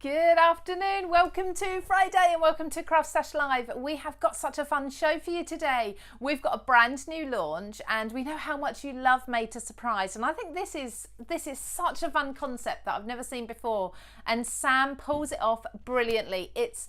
Good afternoon, welcome to Friday and welcome to CraftStash Live. We have got such a fun show for you today. We've got a brand new launch and we know how much you love Made to Surprise, and I think this is such a fun concept that I've never seen before, and Sam pulls it off brilliantly. It's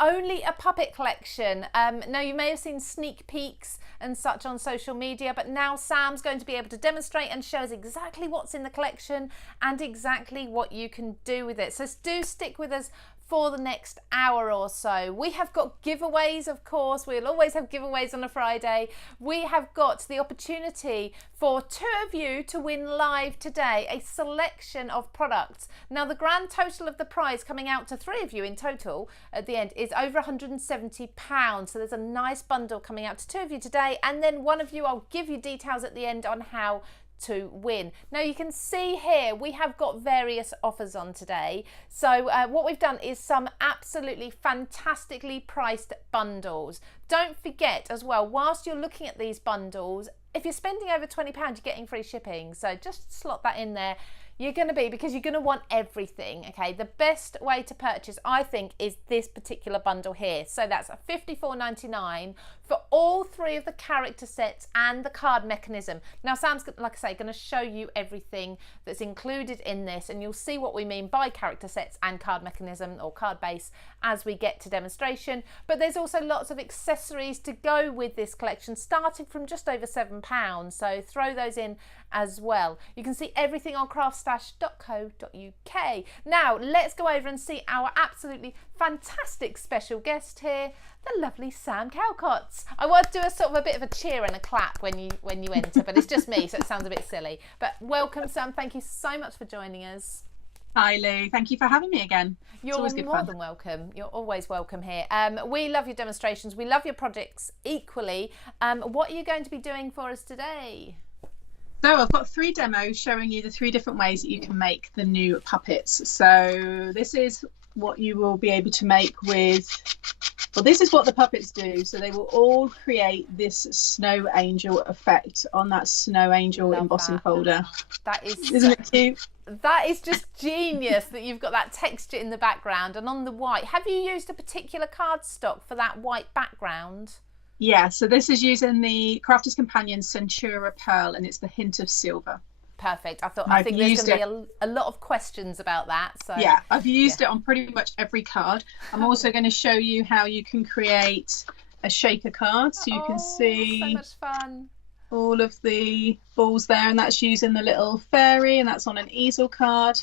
only a puppet collection. Now you may have seen sneak peeks and such on social media, but now Sam's going to be able to demonstrate and show us exactly what's in the collection and exactly what you can do with it. So do stick with us for the next hour or so. We have got giveaways, of course. We'll always have giveaways on a Friday. We have got the opportunity for two of you to win live today a selection of products. Now the grand total of the prize coming out to three of you in total at the end is over £170. So there's a nice bundle coming out to two of you today, and then one of you, I'll give you details at the end on how to win. Now you can see here we have got various offers on today. So what we've done is some absolutely fantastically priced bundles. Don't forget as well, whilst you're looking at these bundles, if you're spending over £20 you're getting free shipping, so just slot that in there. You're going to be, because you're going to want everything, okay? The best way to purchase, I think, is this particular bundle here. So that's $54.99 for all three of the character sets and the card mechanism. Now Sam's, like I say, going to show you everything that's included in this, and you'll see what we mean by character sets and card mechanism or card base as we get to demonstration. But there's also lots of accessories to go with this collection, starting from just over £7. So throw those in as well. You can see everything on craftstash.co.uk. Now let's go over and see our absolutely fantastic special guest here, the lovely Sam Callcott. I want to do a sort of a bit of a cheer and a clap when you enter, but it's just me, so it sounds a bit silly. But welcome, Sam. Thank you so much for joining us. Hi Lou, thank you for having me again. You're more than welcome. You're always welcome here. We love your demonstrations. We love your projects equally. What are you going to be doing for us today? So I've got 3 demos showing you the 3 different ways that you can make the new puppets. So this is what you will be able to make with, well, this is what the puppets do. So they will all create this snow angel effect on that snow angel embossing folder. That is, isn't it cute? That is just genius that you've got that texture in the background and on the white. Have you used a particular cardstock for that white background? Yeah, so this is using the Crafter's Companion Centura Pearl, and it's the hint of silver. Perfect. I think there's going to be a lot of questions about that. So yeah, I've used it on pretty much every card. I'm also going to show you how you can create a shaker card, so you can see so much fun. All of the balls there, and that's using the little fairy, and that's on an easel card.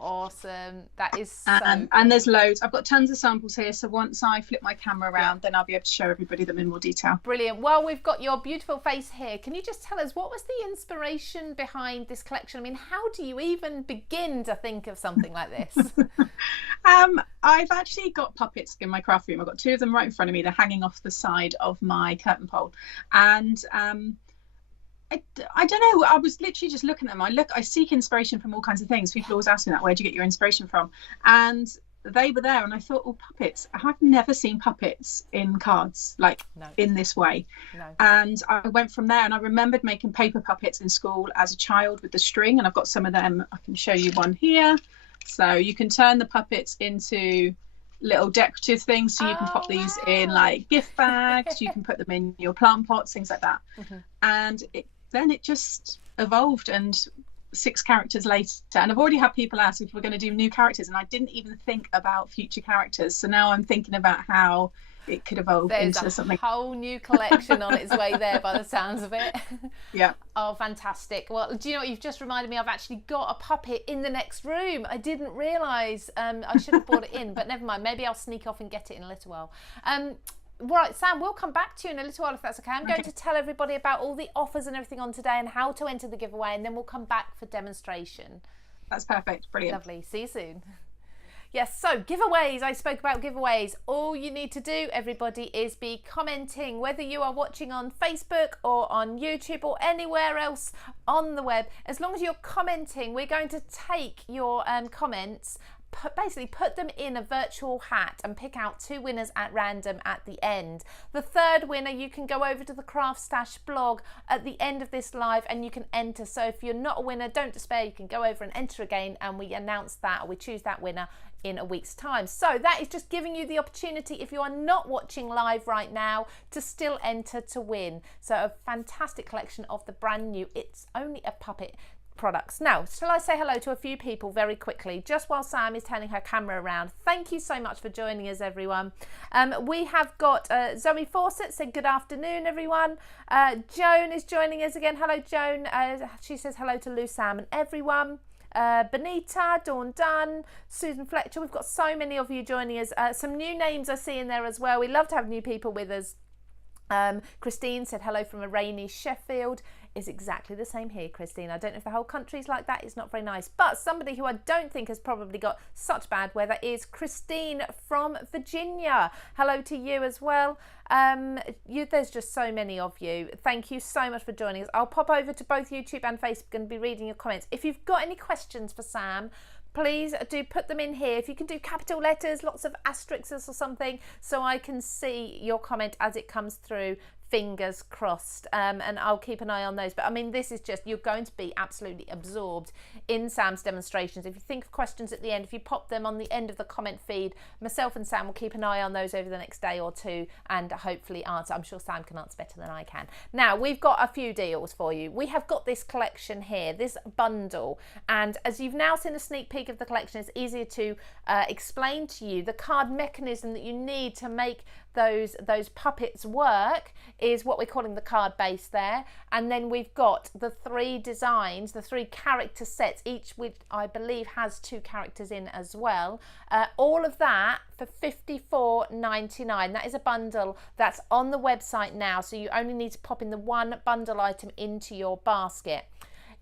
Awesome. That is so and cool. There's loads. I've got tons of samples here, so once I flip my camera around, then I'll be able to show everybody them in more detail. Brilliant. Well, we've got your beautiful face here. Can you just tell us, what was the inspiration behind this collection? I mean, how do you even begin to think of something like this? I've actually got puppets in my craft room. I've got 2 of them right in front of me. They're hanging off the side of my curtain pole, and I don't know, I was literally just looking at them. I seek inspiration from all kinds of things. People always ask me that, where do you get your inspiration from? And they were there, and I thought, oh, puppets. I've never seen puppets in cards, like in this way. No. And I went from there, and I remembered making paper puppets in school as a child with the string, and I've got some of them. I can show you one here. So you can turn the puppets into little decorative things, so you can pop these in like gift bags, you can put them in your plant pots, things like that. And then it just evolved, and 6 characters later, and I've already had people ask if we're going to do new characters, and I didn't even think about future characters, so now I'm thinking about how it could evolve into something. There's a whole new collection on its way there by the sounds of it. Yeah. Oh, fantastic. Well, do you know what, you've just reminded me, I've actually got a puppet in the next room. I didn't realise. I should have brought it in, but never mind, maybe I'll sneak off and get it in a little while. Right, Sam, we'll come back to you in a little while if that's okay. I'm going to tell everybody about all the offers and everything on today and how to enter the giveaway, and then we'll come back for demonstration. That's perfect. Brilliant. Lovely. See you soon. Yes, so giveaways. I spoke about giveaways. All you need to do, everybody, is be commenting, whether you are watching on Facebook or on YouTube or anywhere else on the web. As long as you're commenting, we're going to take your comments, basically put them in a virtual hat and pick out 2 winners at random at the end. The third winner, you can go over to the CraftStash blog at the end of this live and you can enter. So if you're not a winner, don't despair, you can go over and enter again, and we announce that, or we choose that winner in a week's time. So that is just giving you the opportunity, if you are not watching live right now, to still enter to win. So a fantastic collection of the brand new It's Only a Puppet products. Now, shall I say hello to a few people very quickly, just while Sam is turning her camera around? Thank you so much for joining us, everyone. We have got Zoe Fawcett said good afternoon, everyone. Joan is joining us again. Hello, Joan. She says hello to Lou, Sam and everyone. Benita, Dawn Dunn, Susan Fletcher. We've got so many of you joining us. Some new names I see in there as well. We love to have new people with us. Christine said hello from a rainy Sheffield. Is exactly the same here, Christine. I don't know if the whole country's like that. It's not very nice. But somebody who I don't think has probably got such bad weather is Christine from Virginia. Hello to you as well. There's just so many of you. Thank you so much for joining us. I'll pop over to both YouTube and Facebook and be reading your comments. If you've got any questions for Sam, please do put them in here. If you can do capital letters, lots of asterisks or something, so I can see your comment as it comes through. Fingers crossed, and I'll keep an eye on those. But I mean, this is just, you're going to be absolutely absorbed in Sam's demonstrations. If you think of questions at the end, if you pop them on the end of the comment feed, myself and Sam will keep an eye on those over the next day or two and hopefully answer. I'm sure Sam can answer better than I can. Now, we've got a few deals for you. We have got this collection here, this bundle, and as you've now seen a sneak peek of the collection, it's easier to explain to you the card mechanism that you need to make those puppets work is what we're calling the card base there. And then we've got the 3 designs, the 3 character sets, each which I believe has 2 characters in as well. All of that for $54.99. That is a bundle that's on the website now, so you only need to pop in the 1 bundle item into your basket.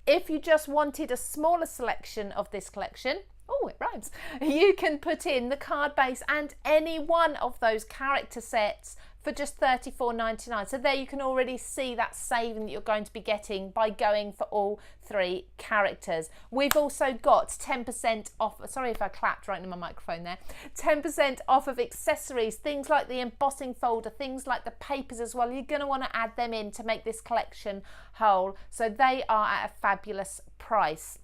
If you just wanted a smaller selection of this collection, oh, it rhymes, you can put in the card base and any one of those character sets for just $34.99. So there you can already see that saving that you're going to be getting by going for all 3 characters. We've also got 10% off, sorry if I clapped right in my microphone there, 10% off of accessories, things like the embossing folder, things like the papers as well. You're going to want to add them in to make this collection whole. So they are at a fabulous price.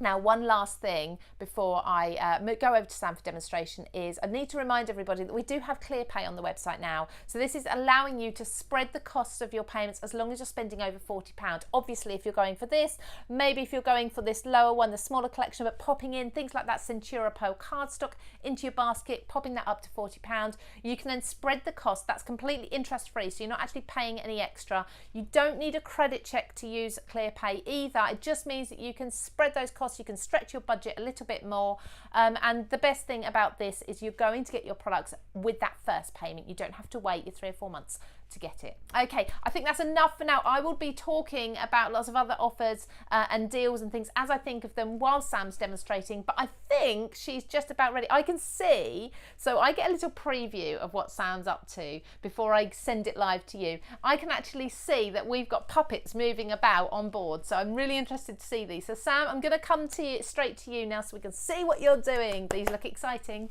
Now, one last thing before I go over to Sam for demonstration is I need to remind everybody that we do have ClearPay on the website now. So this is allowing you to spread the costs of your payments as long as you're spending over £40. Obviously, if you're going for this, maybe if you're going for this lower one, the smaller collection, but popping in things like that Centura Pearl cardstock into your basket, popping that up to £40, you can then spread the cost. That's completely interest-free, so you're not actually paying any extra. You don't need a credit check to use ClearPay either. It just means that you can spread those costs. You can stretch your budget a little bit more, and the best thing about this is you're going to get your products with that first payment. You don't have to wait your 3 or 4 months to get it. Okay, I think that's enough for now. I will be talking about lots of other offers and deals and things as I think of them while Sam's demonstrating, but I think she's just about ready. I can see, so I get a little preview of what Sam's up to before I send it live to you. I can actually see that we've got puppets moving about on board, so I'm really interested to see these. So Sam, I'm going to come to you, straight to you now, so we can see what you're doing. These look exciting.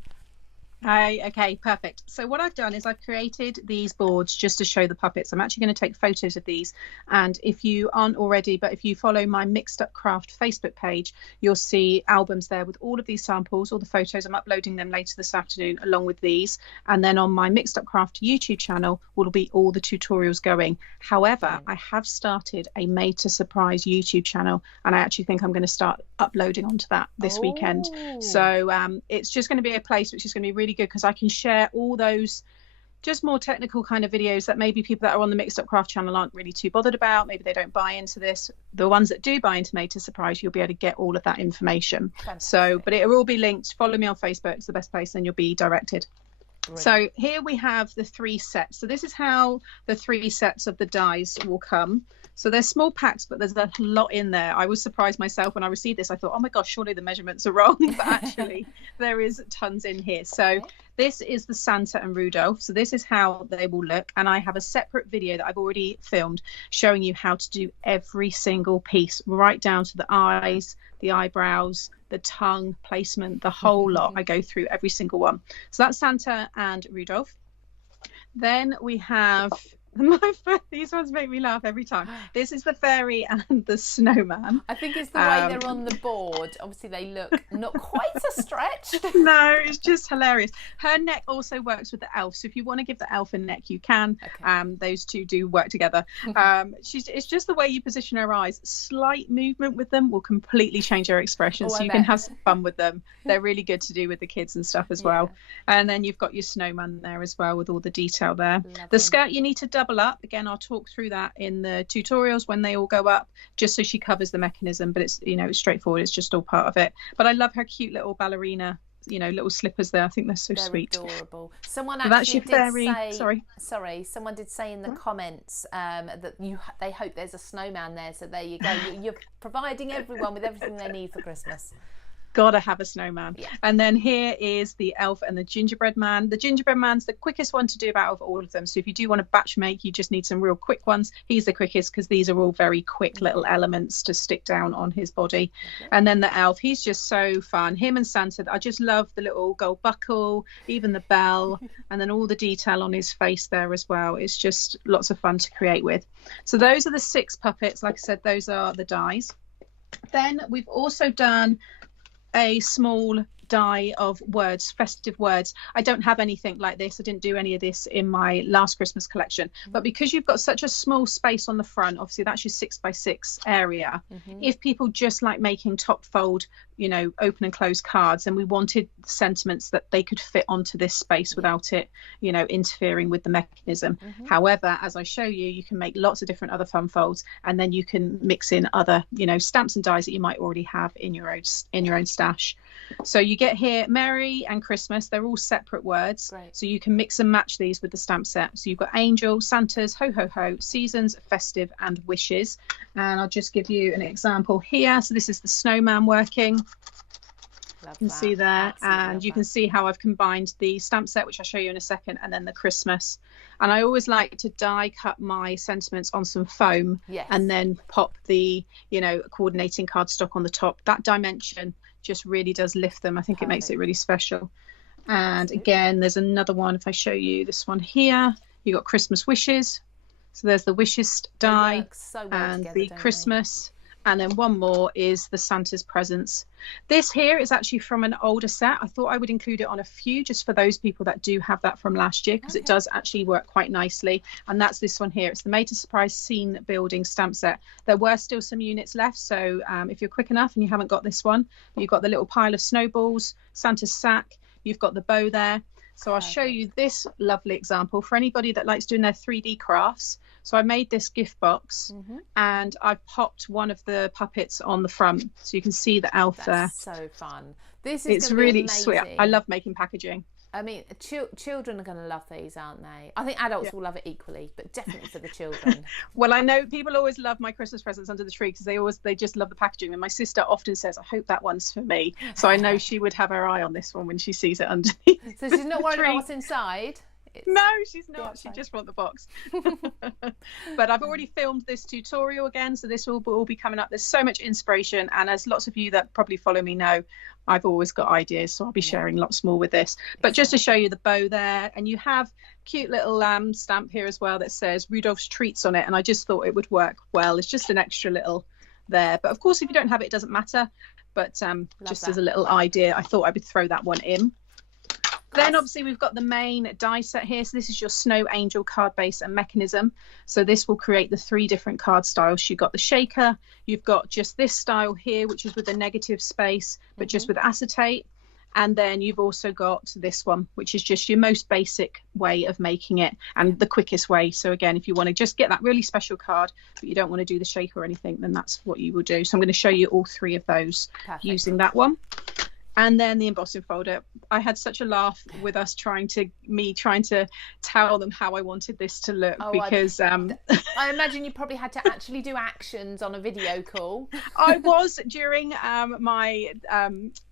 Okay, perfect. So what I've done is I've created these boards just to show the puppets. I'm actually going to take photos of these, and if you aren't already, but if you follow my Mixed Up Craft Facebook page, you'll see albums there with all of these samples, all the photos. I'm uploading them later this afternoon along with these, and then on my Mixed Up Craft YouTube channel will be all the tutorials going. However, I have started a Made to Surprise YouTube channel, and I actually think I'm going to start uploading onto that this weekend. So it's just going to be a place which is going to be really good because I can share all those just more technical kind of videos that maybe people that are on the Mixed Up Craft channel aren't really too bothered about. Maybe they don't buy into this. The ones that do buy into Made to Surprise, you'll be able to get all of that information. Fantastic. So, but it will all be linked. Follow me on Facebook. It's the best place, and you'll be directed. Brilliant. So here we have the 3 sets. So this is how the 3 sets of the dies will come. So they're small packs, but there's a lot in there. I was surprised myself when I received this. I thought, oh my gosh, surely the measurements are wrong. But actually, there is tons in here. So This is the Santa and Rudolph. So this is how they will look. And I have a separate video that I've already filmed showing you how to do every single piece, right down to the eyes, the eyebrows, the tongue placement, the whole lot. I go through every single one. So that's Santa and Rudolph. Then we have these ones make me laugh every time. This is the fairy and the snowman. I think it's the way they're on the board. Obviously they look not quite so stretched. No, it's just hilarious. Her neck also works with the elf, so if you want to give the elf a neck, you can. Okay. Those two do work together. It's just the way you position her eyes. Slight movement with them will completely change her expression, so you can have some fun with them. They're really good to do with the kids and stuff as well. And then you've got your snowman there as well with all the detail there. Lovely. The skirt you need to double up. Again, I'll talk through that in the tutorials when they all go up, just so she covers the mechanism, but it's, you know, it's straightforward. It's just all part of it. But I love her cute little ballerina, you know, little slippers there. I think they're so sweet. Adorable. Someone actually someone did say in the comments that they hope there's a snowman there. So there you go. You're providing everyone with everything they need for Christmas. Gotta have a snowman. And then here is the elf and the gingerbread man. The gingerbread man's the quickest one to do out of all of them, so if you do want to batch make, you just need some real quick ones. He's the quickest because these are all very quick little elements to stick down on his body. And then the elf, he's just so fun. Him and Santa, I just love the little gold buckle, even the bell, and then all the detail on his face there as well. It's just lots of fun to create with. So those are the 6 puppets. Like I said, those are the dies. Then we've also done a small die of words, festive words. I don't have anything like this. I didn't do any of this in my last Christmas collection, but because you've got such a small space on the front, obviously that's your 6x6 area. If people just like making top fold, you know, open and close cards, and we wanted sentiments that they could fit onto this space without it, you know, interfering with the mechanism. However, as I show you, you can make lots of different other fun folds, and then you can mix in other, you know, stamps and dies that you might already have in your own stash. So you get here Merry and Christmas. They're all separate words. Great. So you can mix and match these with the stamp set. So you've got Angel, Santa's, Ho Ho Ho, Seasons, Festive and Wishes. And I'll just give you an example here. So this is the snowman working. You can see there, and you can see how I've combined the stamp set, which I'll show you in a second, and then the Christmas. And I always like to die cut my sentiments on some foam and then pop the, you know, coordinating cardstock on the top. That dimension just really does lift them. I think it makes it really special. And again, there's another one. If I show you this one here, you got Christmas wishes. So there's the wishes die and the Christmas. And then one more is the Santa's presents. This here is actually from an older set. I thought I would include it on a few just for those people that do have that from last year, because it does actually work quite nicely. And that's this one here. It's the Made to Surprise Scene Building stamp set. There were still some units left, so if you're quick enough and you haven't got this one, you've got the little pile of snowballs, Santa's sack, you've got the bow there. So I'll show you this lovely example for anybody that likes doing their 3D crafts. So I made this gift box and I've popped one of the puppets on the front, so you can see the elf there. So fun. It's really sweet. I love making packaging. I mean, children are going to love these, aren't they? I think adults will love it equally, but definitely for the children. Well, I know people always love my Christmas presents under the tree because they just love the packaging. And my sister often says, I hope that one's for me. So I know she would have her eye on this one when she sees it underneath. So she's not worried about what's inside? No, she's not. She just wants the box. But I've already filmed this tutorial again, so this will all be coming up. There's so much inspiration, and as lots of you that probably follow me know, I've always got ideas, so I'll be sharing lots more with this. But just to show you the bow there, and you have cute little stamp here as well that says Rudolph's Treats on it, and I just thought it would work well. It's just an extra little there, but of course if you don't have it, it doesn't matter. But just as a little idea, I thought I would throw that one in. Then obviously we've got the main die set here. So this is your Snow Angel card base and mechanism. So this will create the 3 different card styles. You've got the shaker, you've got just this style here, which is with a negative space, but just with acetate. And then you've also got this one, which is just your most basic way of making it and the quickest way. So again, if you want to just get that really special card, but you don't want to do the shaker or anything, then that's what you will do. So I'm going to show you all 3 of those using that one. And then the embossing folder. I had such a laugh with us trying to tell them how I wanted this to look, because I imagine you probably had to actually do actions on a video call. I was during my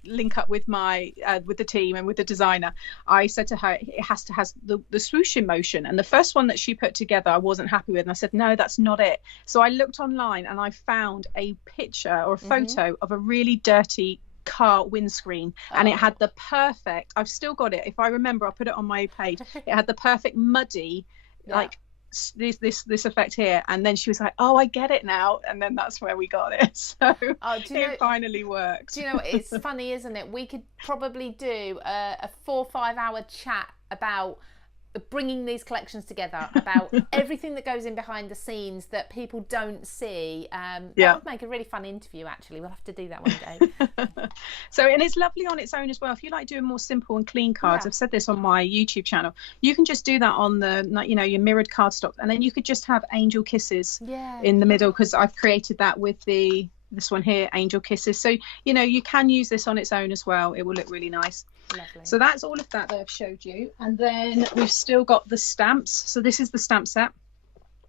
link up with with the team and with the designer. I said to her, it has to have the swooshing motion, and the first one that she put together I wasn't happy with, and I said, no, that's not it. So I looked online and I found a picture or a photo of a really dirty car windscreen, and it had the perfect, I've still got it, if I remember I'll put it on my page, it had the perfect muddy like this effect here. And then she was like, oh, I get it now, and then that's where we got it. So it finally worked. Do you know, it's funny, isn't it? We could probably do a 4 or 5 hour chat about bringing these collections together, about everything that goes in behind the scenes that people don't see. That would make a really fun interview, actually. We'll have to do that one day. So, and it's lovely on its own as well. If you like doing more simple and clean cards, I've said this on my YouTube channel, you can just do that on your mirrored cardstock, and then you could just have angel kisses in the middle, because I've created that with this one here, angel kisses. So you can use this on its own as well. It will look really nice. Lovely. So that's all of that I've showed you. And then we've still got the stamps. So this is the stamp set.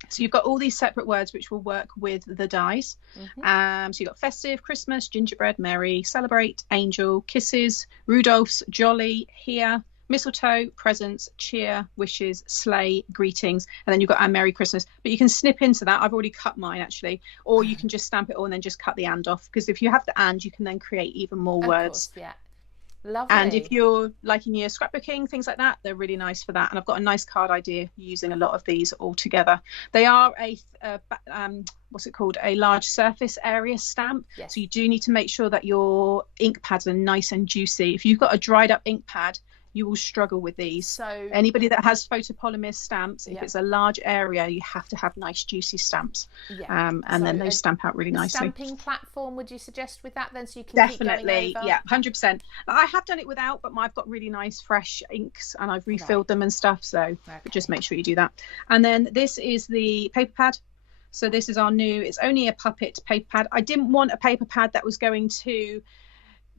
So you've got all these separate words which will work with the dies. So you've got festive, Christmas, gingerbread, merry, celebrate, angel, kisses, Rudolph's, jolly, here, mistletoe, presents, cheer, wishes, sleigh, greetings, and then you've got our Merry Christmas. But you can snip into that. I've already cut mine, actually, or you can just stamp it all and then just cut the and off, because if you have the and, you can then create even more words. Course, yeah. Lovely. And if you're liking your scrapbooking, things like that, they're really nice for that. And I've got a nice card idea using a lot of these all together. They are a what's it called, a large surface area stamp. So you do need to make sure that your ink pads are nice and juicy. If you've got a dried up ink pad, you will struggle with these. So anybody that has photopolymer stamps, if it's a large area, you have to have nice juicy stamps. And then those stamp out really nicely. Stamping platform, would you suggest with that then, so you can definitely keep going over? 100%. I have done it without, but I've got really nice fresh inks and I've refilled them and stuff, so just make sure you do that. And then this is the paper pad. So this is our new, it's only a puppet paper pad. I didn't want a paper pad that was going to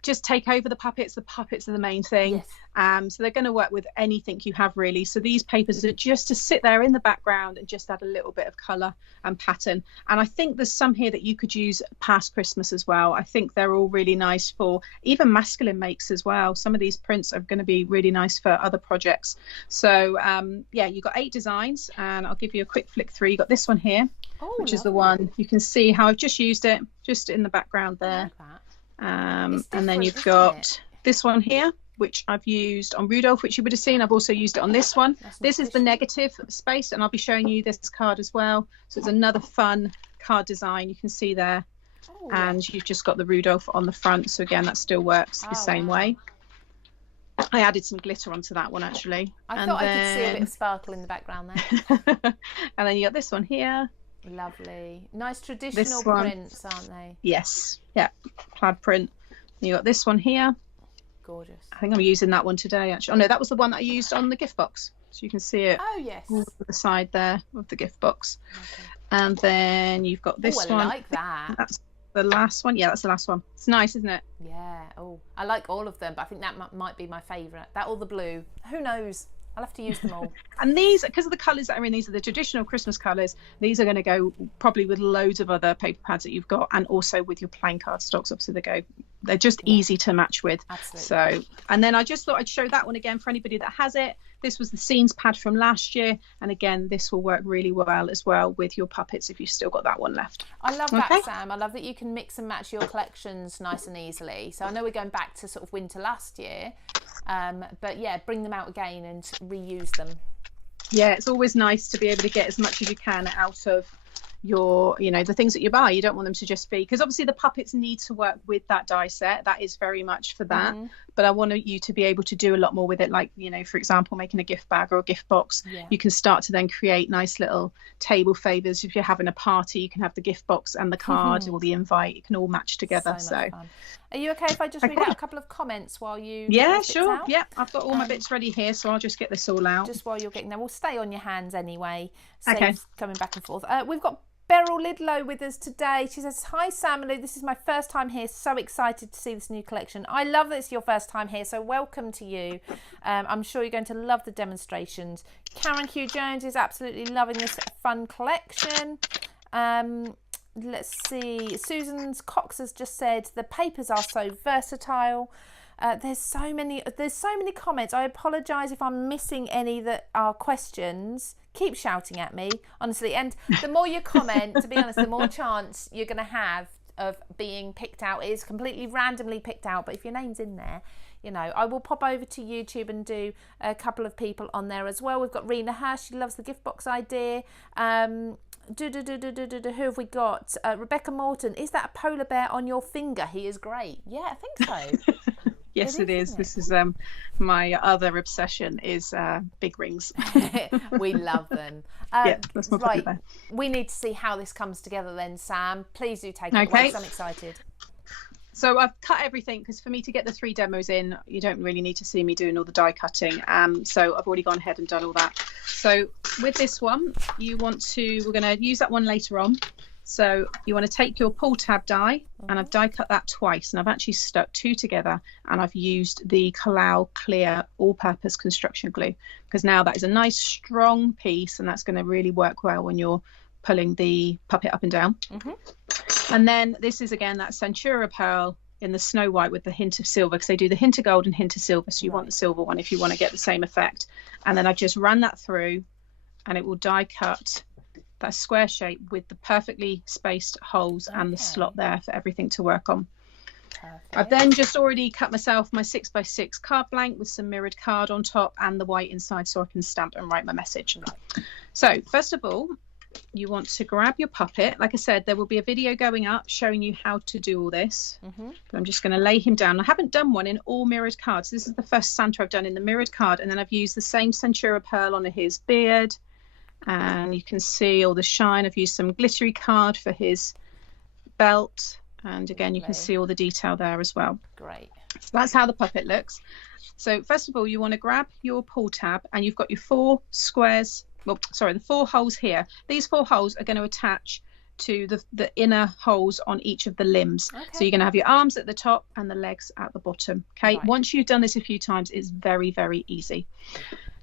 just take over the puppets. The puppets are the main thing. So they're going to work with anything you have, really. So these papers are just to sit there in the background and just add a little bit of colour and pattern. And I think there's some here that you could use past Christmas as well. I think they're all really nice for even masculine makes as well. Some of these prints are going to be really nice for other projects. So you've got 8 designs, and I'll give you a quick flick through. You've got this one here, which is the one you can see how I've just used it just in the background there. And then you've got this one here, which I've used on Rudolph, which you would have seen. I've also used it on this one. This is the negative space, and I'll be showing you this card as well. So it's another fun card design you can see there. And you've just got the Rudolph on the front. So again, that still works the same way. I added some glitter onto that one, actually. I thought I could see a bit of sparkle in the background there. And then you got this one here. Lovely. Nice traditional prints, aren't they? Yes. Yeah. Plaid print. You got this one here. Gorgeous. I think I'm using that one today, actually. Oh no, that was the one that I used on the gift box. So you can see it. Oh yes. All to the side there of the gift box. And then you've got this one. I like that. That's the last one. Yeah, that's the last one. It's nice, isn't it? Yeah. Oh, I like all of them, but I think that might be my favourite. That or the blue. Who knows? I'll have to use them all. And these, because of the colours that are in, these are the traditional Christmas colours. These are going to go probably with loads of other paper pads that you've got, and also with your plain cardstocks. Obviously, they're just easy to match with. Absolutely. So, and then I just thought I'd show that one again for anybody that has it. This was the scenes pad from last year, and again, this will work really well as well with your puppets if you've still got that one left. I love that, Sam. I love that you can mix and match your collections nice and easily. So I know we're going back to sort of winter last year, but yeah, bring them out again and reuse them. Yeah, it's always nice to be able to get as much as you can out of your, the things that you buy. You don't want them to just be, because obviously the puppets need to work with that die set. That is very much for that. But I want you to be able to do a lot more with it, like, for example, making a gift bag or a gift box. You can start to then create nice little table favors. If you're having a party, you can have the gift box and the card or the invite. You can all match together. So fun. Are you okay if I just read out a couple of comments while you sure out? Yeah, I've got all my bits ready here, so I'll just get this all out just while you're getting there. We'll stay on your hands anyway, saves coming back and forth. We've got Beryl Lidlow with us today. She says, hi Sam and Lou, this is my first time here. So excited to see this new collection. I love that it's your first time here, so welcome to you. I'm sure you're going to love the demonstrations. Karen Hugh Jones is absolutely loving this fun collection. Let's see. Susan's Cox has just said the papers are so versatile. There's so many comments. I apologise if I'm missing any that are questions. Keep shouting at me, honestly. And the more you comment, to be honest, the more chance you're going to have of being picked out. It is completely randomly picked out, but if your name's in there, you know, I will pop over to YouTube and do a couple of people on there as well. We've got Rena Hirsch. She loves the gift box idea. Who have we got? Rebecca Morton. Is that a polar bear on your finger? He is great. Yeah, I think so. Yes, it is. This is my other obsession is big rings. We love them. Yeah, that's my right. there. We need to see how this comes together then, Sam. Please do take it away, 'cause I'm excited. So I've cut everything because for me to get the 3 demos in, you don't really need to see me doing all the die cutting. So I've already gone ahead and done all that. So with this one, we're going to use that one later on. So you want to take your pull tab die, and I've die cut that twice, and I've actually stuck 2 together, and I've used the Kalau Clear all-purpose construction glue, because now that is a nice strong piece, and that's going to really work well when you're pulling the puppet up and down. And then this is again that Centura pearl in the snow white with the hint of silver, because they do the hint of gold and hint of silver, so you want the silver one if you want to get the same effect. And then I've just run that through, and it will die cut that square shape with the perfectly spaced holes and the slot there for everything to work on. Perfect. I've then just already cut myself my 6x6 card blank with some mirrored card on top and the white inside, so I can stamp and write my message. So first of all, you want to grab your puppet. Like I said, there will be a video going up showing you how to do all this. But I'm just going to lay him down. I haven't done one in all mirrored cards. This is the first Santa I've done in the mirrored card, and then I've used the same Centura pearl on his beard, and you can see all the shine. I've used some glittery card for his belt, and again you can see all the detail there as well. Great. So that's how the puppet looks. So first of all, you want to grab your pull tab, and you've got your 4 squares, well, sorry, the 4 holes here. These 4 holes are going to attach to the inner holes on each of the limbs. So you're going to have your arms at the top and the legs at the bottom. Okay, once you've done this a few times, it's very, very easy.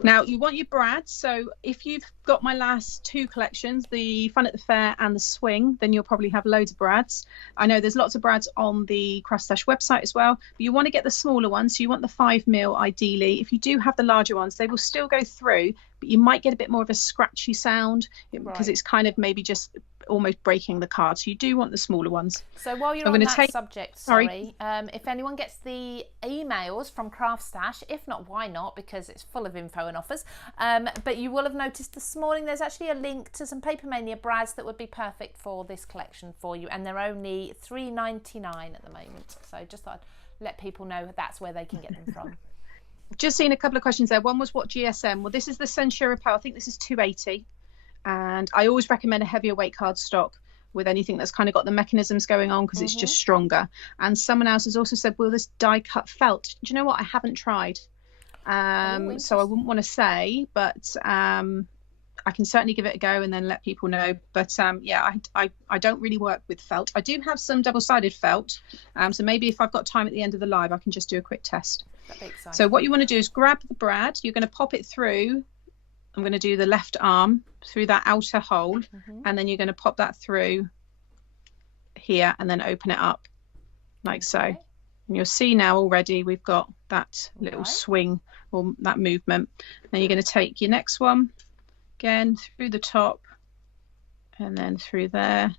Now you want your brads. So if you've got my last 2 collections, the Fun at the Fair and the Swing, then you'll probably have loads of brads. I know there's lots of brads on the CraftStash website as well, but you want to get the smaller ones. So you want the 5mm ideally. If you do have the larger ones, they will still go through, but you might get a bit more of a scratchy sound because it's kind of maybe just almost breaking the card. So you do want the smaller ones. So while you're on that subject, if anyone gets the emails from CraftStash, if not, why not, because it's full of info and offers, but you will have noticed this morning there's actually a link to some Paper Mania brads that would be perfect for this collection for you, and they're only $3.99 at the moment. So just thought I'd let people know that's where they can get them from. Just seen a couple of questions there. One was what GSM? Well, this is the Centura pearl. I think this is 280. And I always recommend a heavier weight card stock with anything that's kind of got the mechanisms going on, because it's just stronger. And someone else has also said, will this die cut felt? Do you know what? I haven't tried. So I wouldn't want to say, but I can certainly give it a go and then let people know. But yeah, I don't really work with felt. I do have some double-sided felt. So maybe if I've got time at the end of the live, I can just do a quick test. So what you want to do is grab the brad. You're going to pop it through. I'm going to do the left arm through that outer hole, and then you're going to pop that through here and then open it up like so. And you'll see now already we've got that little swing or that movement. Then you're going to take your next one again through the top and then through there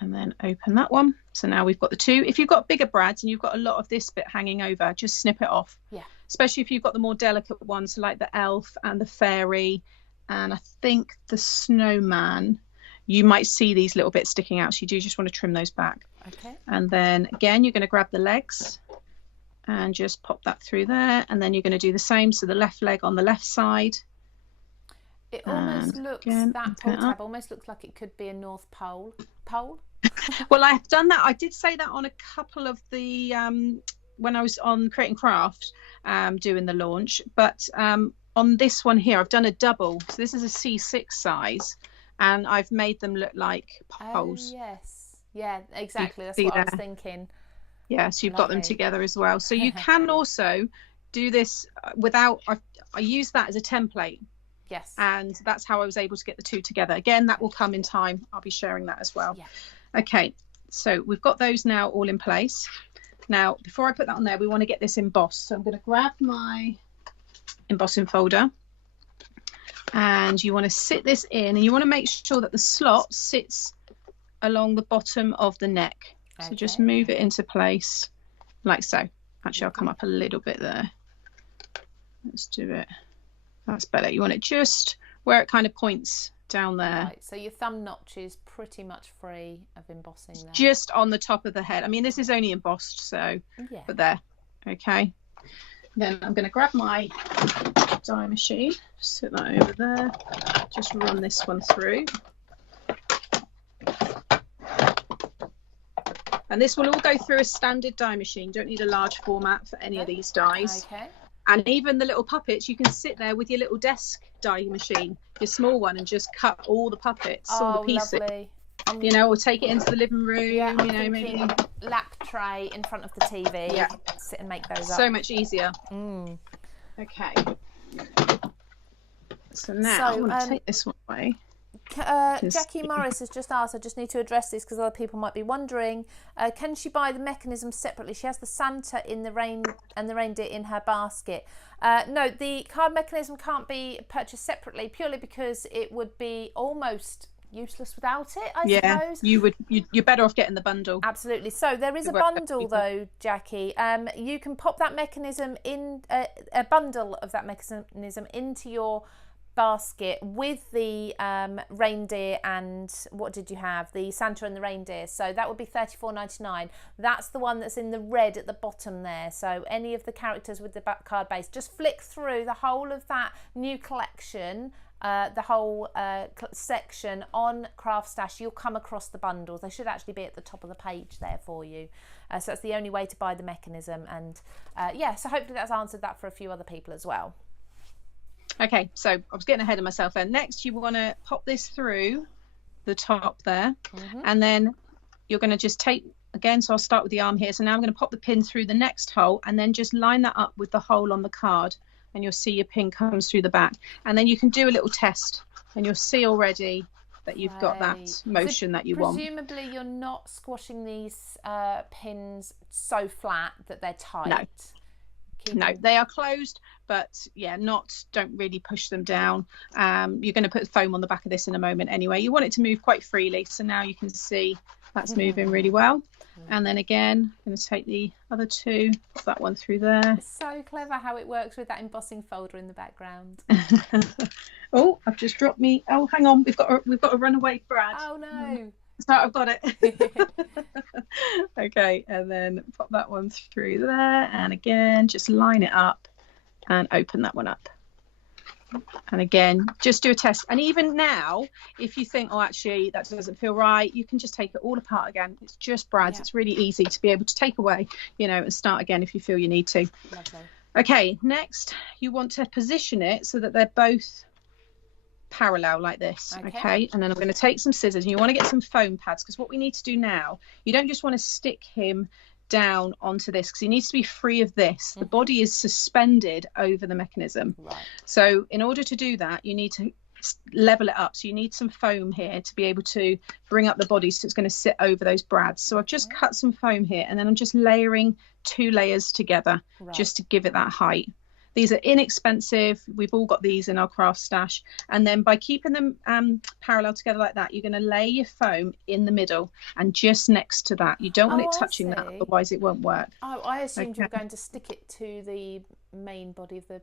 and then open that one. So now we've got the 2. If you've got bigger brads and you've got a lot of this bit hanging over, just snip it off. Yeah. Especially if you've got the more delicate ones like the elf and the fairy and I think the snowman, you might see these little bits sticking out, so you do just want to trim those back. Okay. And then again you're going to grab the legs and just pop that through there, and then you're going to do the same, so the left leg on the left side. It almost looks, that pull tab almost looks like it could be a North Pole. Well, I've done that. I did say that on a couple of the when I was on Create and Craft doing the launch, but on this one here I've done a double. So this is a C6 size, and I've made them look like poles. Oh, yes. Yeah, exactly. That's See what I was there? thinking. Yeah, so you've got them Lovely. together as well. So you can also do this without, I use that as a template. Yes. And that's how I was able to get the two together. Again, that will come in time. I'll be sharing that as well. Yeah. Okay, so we've got those now all in place. Now, before I put that on there, we want to get this embossed. So I'm going to grab my embossing folder, and you want to sit this in, and you want to make sure that the slot sits along the bottom of the neck. So just move it into place like so. Actually, I'll come up a little bit there. Let's do it. That's better. You want it just where it kind of points down there. Right, so your thumb notch is pretty much free of embossing there. Just on the top of the head. I mean, this is only embossed, so, yeah. But there. Okay. Then I'm going to grab my die machine, sit that over there, just run this one through. And this will all go through a standard die machine. Don't need a large format for any of these dies. Okay. And even the little puppets, you can sit there with your little desk die machine, your small one, and just cut all the puppets, all the pieces. Lovely. You know, or take it into the living room. Yeah, you know, maybe lap tray in front of the TV. Yeah. Sit and make those up. So much easier. Okay. So now I'm going to take this one away. Jackie Morris has just asked, I just need to address this because other people might be wondering, can she buy the mechanism separately? She has the Santa in the rain and the reindeer in her basket. No, the card mechanism can't be purchased separately purely because it would be almost useless without it, I suppose. You're better off getting the bundle. Absolutely. So there is a bundle though, Jackie. You can pop that mechanism in, a bundle of that mechanism into your basket with the reindeer and what did you have? The Santa and the reindeer. So that would be $34.99. That's the one that's in the red at the bottom there. So any of the characters with the card base, just flick through the whole of that new collection, the whole section on CraftStash. You'll come across the bundles. They should actually be at the top of the page there for you. So that's the only way to buy the mechanism. And yeah, so hopefully that's answered that for a few other people as well. Okay, so I was getting ahead of myself there. Next, you want to pop this through the top there, and then you're going to just take, again, so I'll start with the arm here. So now I'm going to pop the pin through the next hole and then just line that up with the hole on the card, and you'll see your pin comes through the back. And then you can do a little test, and you'll see already that you've got that motion that you want. Presumably you're not squashing these pins so flat that they're tight. No, they are closed, but yeah, don't really push them down. You're going to put foam on the back of this in a moment anyway. You want it to move quite freely, so now you can see that's moving really well. And then again, I'm going to take the other two, that one through there. It's so clever how it works with that embossing folder in the background. Oh, I've just dropped me. Oh, hang on, we've got a runaway Brad. Oh no. So I've got it. Okay, and then pop that one through there, and again just line it up and open that one up, and again just do a test. And even now, if you think, oh, actually that doesn't feel right, you can just take it all apart again. It's just brads. It's really easy to be able to take away, you know, and start again if you feel you need to. Lovely. Okay, next you want to position it so that they're both parallel like this. Okay, and then I'm going to take some scissors, and you want to get some foam pads, because what we need to do now, you don't just want to stick him down onto this, because he needs to be free of this. The body is suspended over the mechanism, so in order to do that you need to level it up. So you need some foam here to be able to bring up the body, so it's going to sit over those brads. So I've just cut some foam here, and then I'm just layering 2 layers together just to give it that height. These are inexpensive. We've all got these in our CraftStash. And then by keeping them parallel together like that, you're going to lay your foam in the middle and just next to that. You don't want it touching that, otherwise it won't work. Oh, I assumed you were going to stick it to the main body of the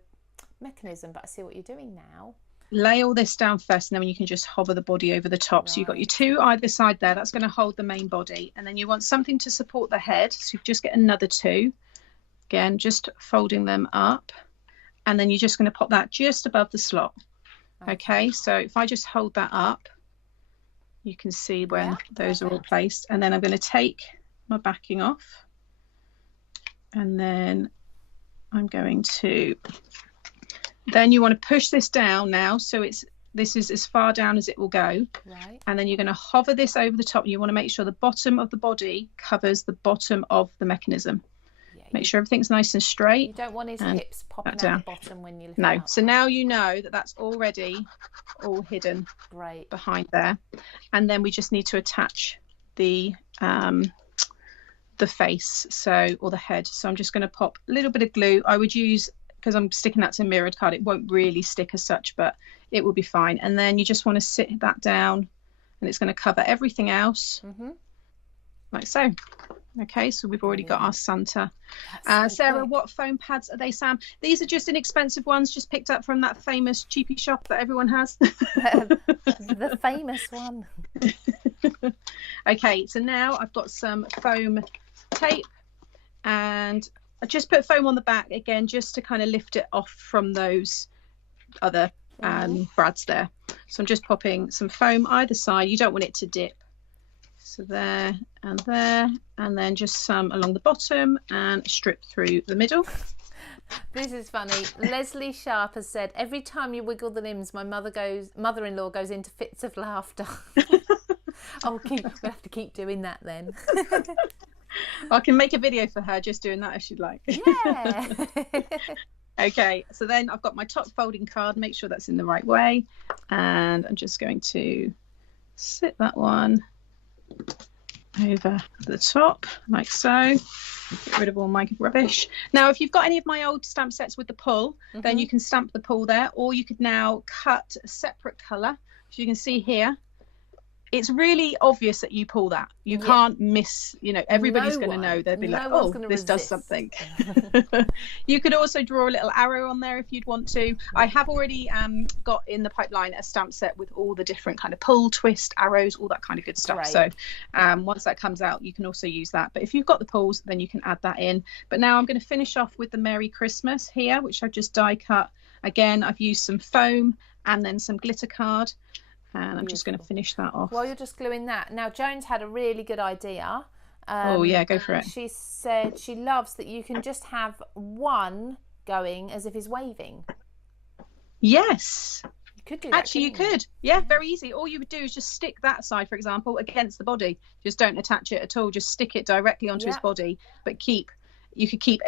mechanism, but I see what you're doing now. Lay all this down first, and then you can just hover the body over the top. So you've got your 2 either side there. That's going to hold the main body. And then you want something to support the head. So you just get another 2. Again, just folding them up. And then you're just going to pop that just above the slot. Okay, so if I just hold that up, you can see where those are all placed. And then I'm going to take my backing off, and then I'm going to, then you want to push this down now so it's This is as far down as it will go. Right. And then you're going to hover this over the top. You want to make sure the bottom of the body covers the bottom of the mechanism. Yeah, make sure everything's nice and straight. You don't want his hips popping out the bottom when you lift No. it out. So now you know that that's already all hidden behind there. And then we just need to attach the face, or the head. So I'm just going to pop a little bit of glue. I would use, because I'm sticking that to a mirrored card, it won't really stick as such, but it will be fine. And then you just want to sit that down, and it's going to cover everything else, like so. Okay, so we've already got our Santa. Sarah, what foam pads are they, Sam? These are just inexpensive ones, just picked up from that famous cheapy shop that everyone has. The famous one. Okay, so now I've got some foam tape, and I just put foam on the back again, just to kind of lift it off from those other brads there. So I'm just popping some foam either side. You don't want it to dip. So there, and then just some along the bottom and strip through the middle. This is funny. Leslie Sharp has said, every time you wiggle the limbs, my mother-in-law goes into fits of laughter. We'll have to keep doing that then. I can make a video for her just doing that if she'd like. Yeah. Okay, so then I've got my top folding card. Make sure that's in the right way, and I'm just going to sit that one over the top like so. Get rid of all my rubbish. Now, if you've got any of my old stamp sets with the pull, then you can stamp the pull there, or you could now cut a separate colour. So you can see here, it's really obvious that you pull that. You can't miss, everybody's going to know. They'll be like, oh, this does something. You could also draw a little arrow on there if you'd want to. I have already got in the pipeline a stamp set with all the different kind of pull, twist, arrows, all that kind of good stuff. Right. So once that comes out, you can also use that. But if you've got the pulls, then you can add that in. But now I'm going to finish off with the Merry Christmas here, which I've just die cut. Again, I've used some foam and then some glitter card. And I'm just going to finish that off. While you're just gluing that. Now, Jones had a really good idea. Go for it. She said she loves that you can just have one going as if he's waving. Yes. You could do that. Actually, you could. Yeah, very easy. All you would do is just stick that side, for example, against the body. Just don't attach it at all. Just stick it directly onto his body. But you could keep,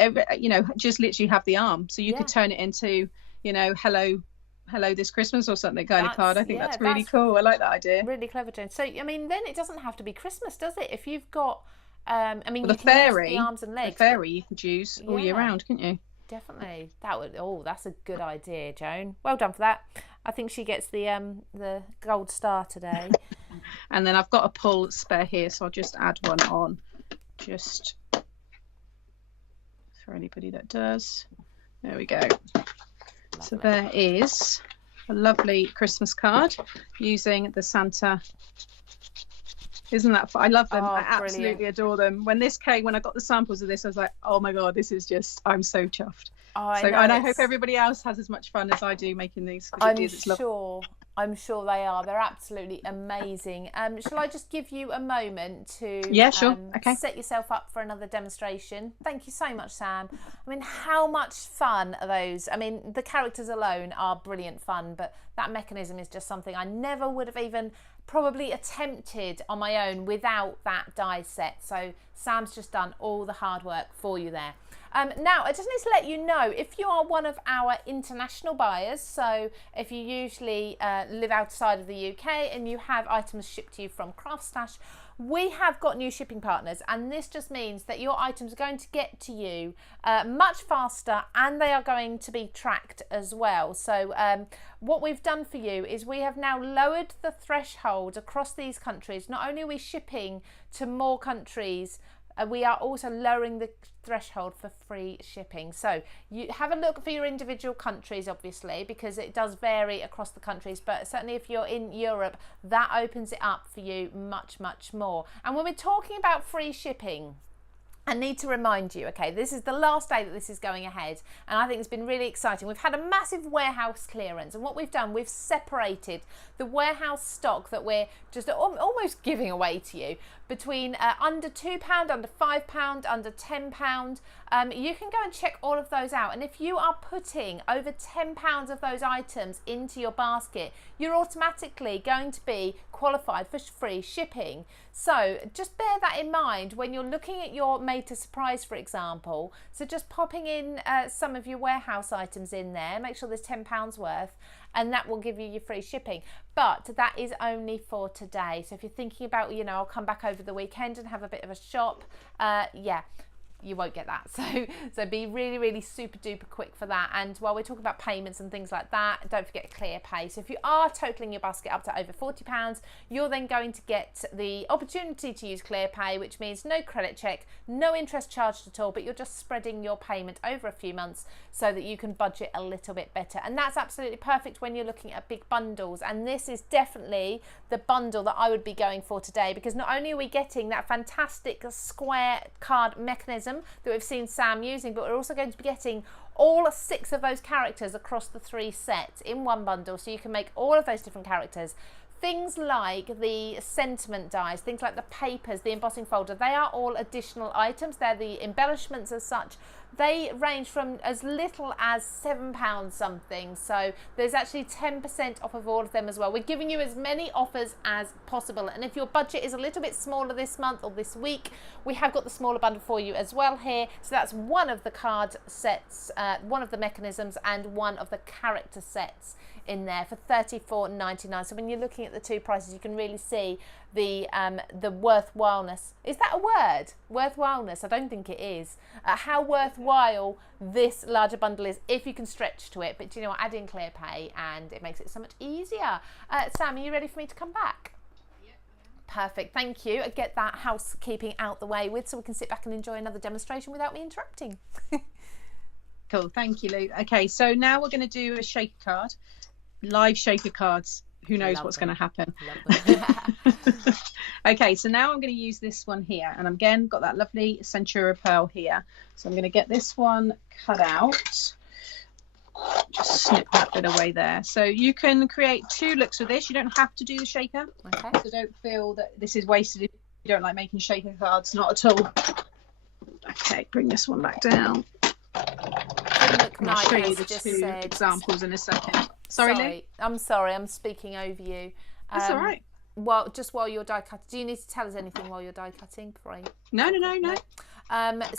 just literally have the arm. So you could turn it into, hello this Christmas or something kind of card. I think that's really cool. I like that idea. Really clever, Jane. So I mean, then it doesn't have to be Christmas, does it? If you've got the you can fairy, use the arms and legs. The fairy you could use all year round, couldn't you? Definitely. That's a good idea, Joan. Well done for that. I think she gets the gold star today. And then I've got a pull spare here, so I'll just add one on, just for anybody that does. There we go. Lovely. So there is a lovely Christmas card using the Santa. Isn't that fun? I love them. I absolutely adore them. When I got the samples of this, I was like, oh my God, this is just, I'm so chuffed. And I hope everybody else has as much fun as I do making these. I'm sure they are. They're absolutely amazing. Shall I just give you a moment to set yourself up for another demonstration? Thank you so much, Sam. I mean, how much fun are those? I mean, the characters alone are brilliant fun, but that mechanism is just something I never would have even probably attempted on my own without that die set. So Sam's just done all the hard work for you there. Now, I just need to let you know, if you are one of our international buyers, so if you usually live outside of the UK and you have items shipped to you from CraftStash, we have got new shipping partners, and this just means that your items are going to get to you much faster, and they are going to be tracked as well. So what we've done for you is we have now lowered the threshold across these countries. Not only are we shipping to more countries, we are also lowering the threshold for free shipping. So you have a look for your individual countries, obviously, because it does vary across the countries, but certainly if you're in Europe, that opens it up for you much, much more. And when we're talking about free shipping, I need to remind you, okay, this is the last day that this is going ahead, and I think it's been really exciting. We've had a massive warehouse clearance, and what we've done, we've separated the warehouse stock that we're just almost giving away to you between under £2, under £5, under £10. You can go and check all of those out, and if you are putting over £10 of those items into your basket, you're automatically going to be qualified for free shipping. So just bear that in mind when you're looking at your Made to Surprise, for example. So just popping in some of your warehouse items in there, make sure there's £10 worth, and that will give you your free shipping. But that is only for today. So if you're thinking about, you know, I'll come back over the weekend and have a bit of a shop, yeah, you won't get that. So be really, really super duper quick for that. And while we're talking about payments and things like that, don't forget Clear Pay. So if you are totaling your basket up to over £40, you're then going to get the opportunity to use Clear Pay, which means no credit check, no interest charged at all, but you're just spreading your payment over a few months so that you can budget a little bit better. And that's absolutely perfect when you're looking at big bundles. And this is definitely the bundle that I would be going for today, because not only are we getting that fantastic square card mechanism that we've seen Sam using, but we're also going to be getting all 6 of those characters across the 3 sets in one bundle, so you can make all of those different characters. Things like the sentiment dies, things like the papers, the embossing folder, they are all additional items. They're the embellishments as such. They range from as little as £7 something. So there's actually 10% off of all of them as well. We're giving you as many offers as possible. And if your budget is a little bit smaller this month or this week, we have got the smaller bundle for you as well here. So that's one of the card sets, one of the mechanisms, and one of the character sets in there for $34.99. So when you're looking at the 2 prices, you can really see the worthwhileness. Is that a word? Worthwhileness? I don't think it is. How worthwhile this larger bundle is if you can stretch to it. But you know what? Add in Clear Pay and it makes it so much easier. Sam, are you ready for me to come back? Perfect, thank you. I get that housekeeping out the way with, so we can sit back and enjoy another demonstration without me interrupting. Cool, thank you, Lou. Okay, so now we're going to do a shaker card, live shaker cards. Who knows what's going to happen? Okay, so now I'm going to use this one here, and again got that lovely Centura pearl here. So I'm going to get this one cut out. Just snip that bit away there. So you can create 2 looks with this. You don't have to do the shaker. Okay. So don't feel that this is wasted if you don't like making shaker cards. Not at all. Okay, bring this one back down. I'll show you the 2 examples in a second. Sorry, Lou? I'm sorry, I'm speaking over you. That's all right. Well, just while you're die cutting, do you need to tell us anything while you're die cutting? No.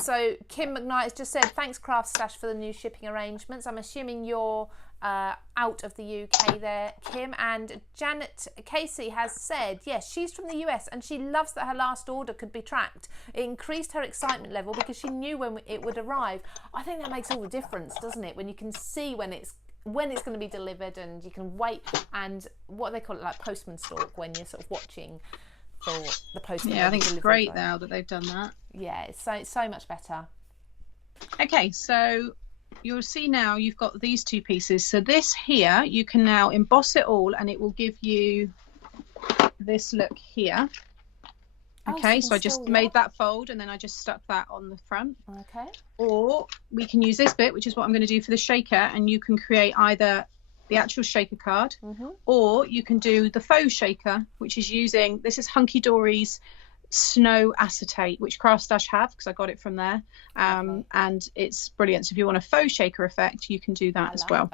So Kim McKnight has just said, thanks CraftStash for the new shipping arrangements. I'm assuming you're out of the UK there, Kim. And Janet Casey has said, yes, she's from the US and she loves that her last order could be tracked. It increased her excitement level because she knew when it would arrive. I think that makes all the difference, doesn't it? When you can see when it's going to be delivered, and you can wait, and what they call it, like postman stalk, when you're sort of watching for the postman. Yeah, I think it's great now that they've done that. Yeah, it's so much better. Okay, so you'll see now you've got these 2 pieces. So this here, you can now emboss it all, and it will give you this look here. Okay, so I just made that fold, and then I just stuck that on the front. Okay. Or we can use this bit, which is what I'm going to do for the shaker, and you can create either the actual shaker card, or you can do the faux shaker, which is using, this is Hunky Dory's snow acetate, which CraftStash have, because I got it from there, and it's brilliant. So if you want a faux shaker effect, you can do that as well.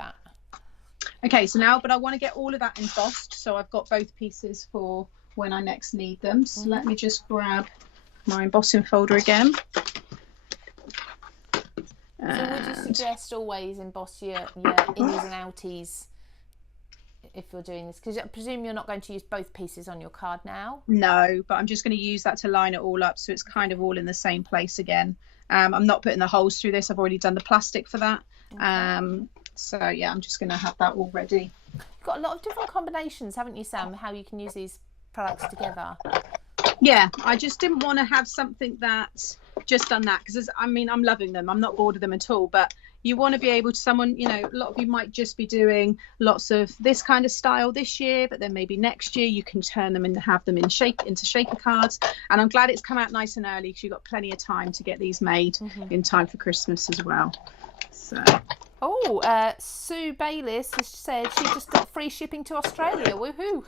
Okay, so now, but I want to get all of that embossed, so I've got both pieces for when I next need them. So let me just grab my embossing folder again. So would you suggest always emboss your innies and outies if you're doing this? Because I presume you're not going to use both pieces on your card now. No, but I'm just going to use that to line it all up, so it's kind of all in the same place again. I'm not putting the holes through this. I've already done the plastic for that. Okay. So yeah, I'm just going to have that all ready. You've got a lot of different combinations, haven't you, Sam, how you can use these products together? Yeah, I just didn't want to have something that just done that because I mean, I'm loving them. I'm not bored of them at all, but you want to be able to, someone, you know, a lot of you might just be doing lots of this kind of style this year, but then maybe next year you can turn them and have them into shaker cards. And I'm glad it's come out nice and early because you've got plenty of time to get these made in time for Christmas as well. So. Oh, Sue Bayliss has said she just got free shipping to Australia. Woohoo!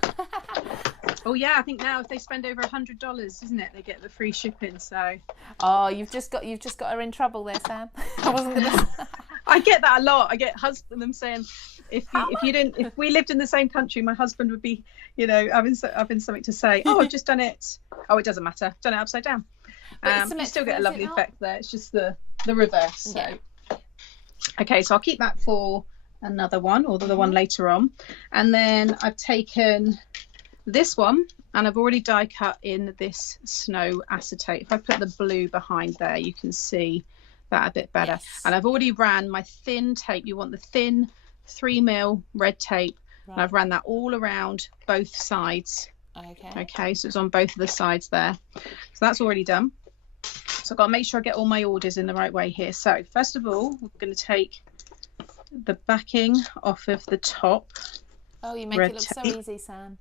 Oh yeah, I think now if they spend over $100, isn't it, they get the free shipping. So. Oh, you've just got her in trouble there, Sam. I wasn't gonna. I get that a lot. I get them saying, if we lived in the same country, my husband would be, you know, having something to say. Oh, I've just done it. Oh, it doesn't matter. I've done it upside down. You still get a lovely effect there. It's just the reverse. So. Yeah. Okay, so I'll keep that for another one, or the one later on. And then I've taken this one and I've already die cut in this snow acetate. If I put the blue behind there, you can see that a bit better. Yes. And I've already ran my thin tape. You want the thin 3mm red tape. Right. And I've ran that all around both sides. Okay, so it's on both of the sides there. So that's already done. So I've got to make sure I get all my orders in the right way here. So first of all, we're going to take the backing off of the top. Oh, you make it look so easy, Sam.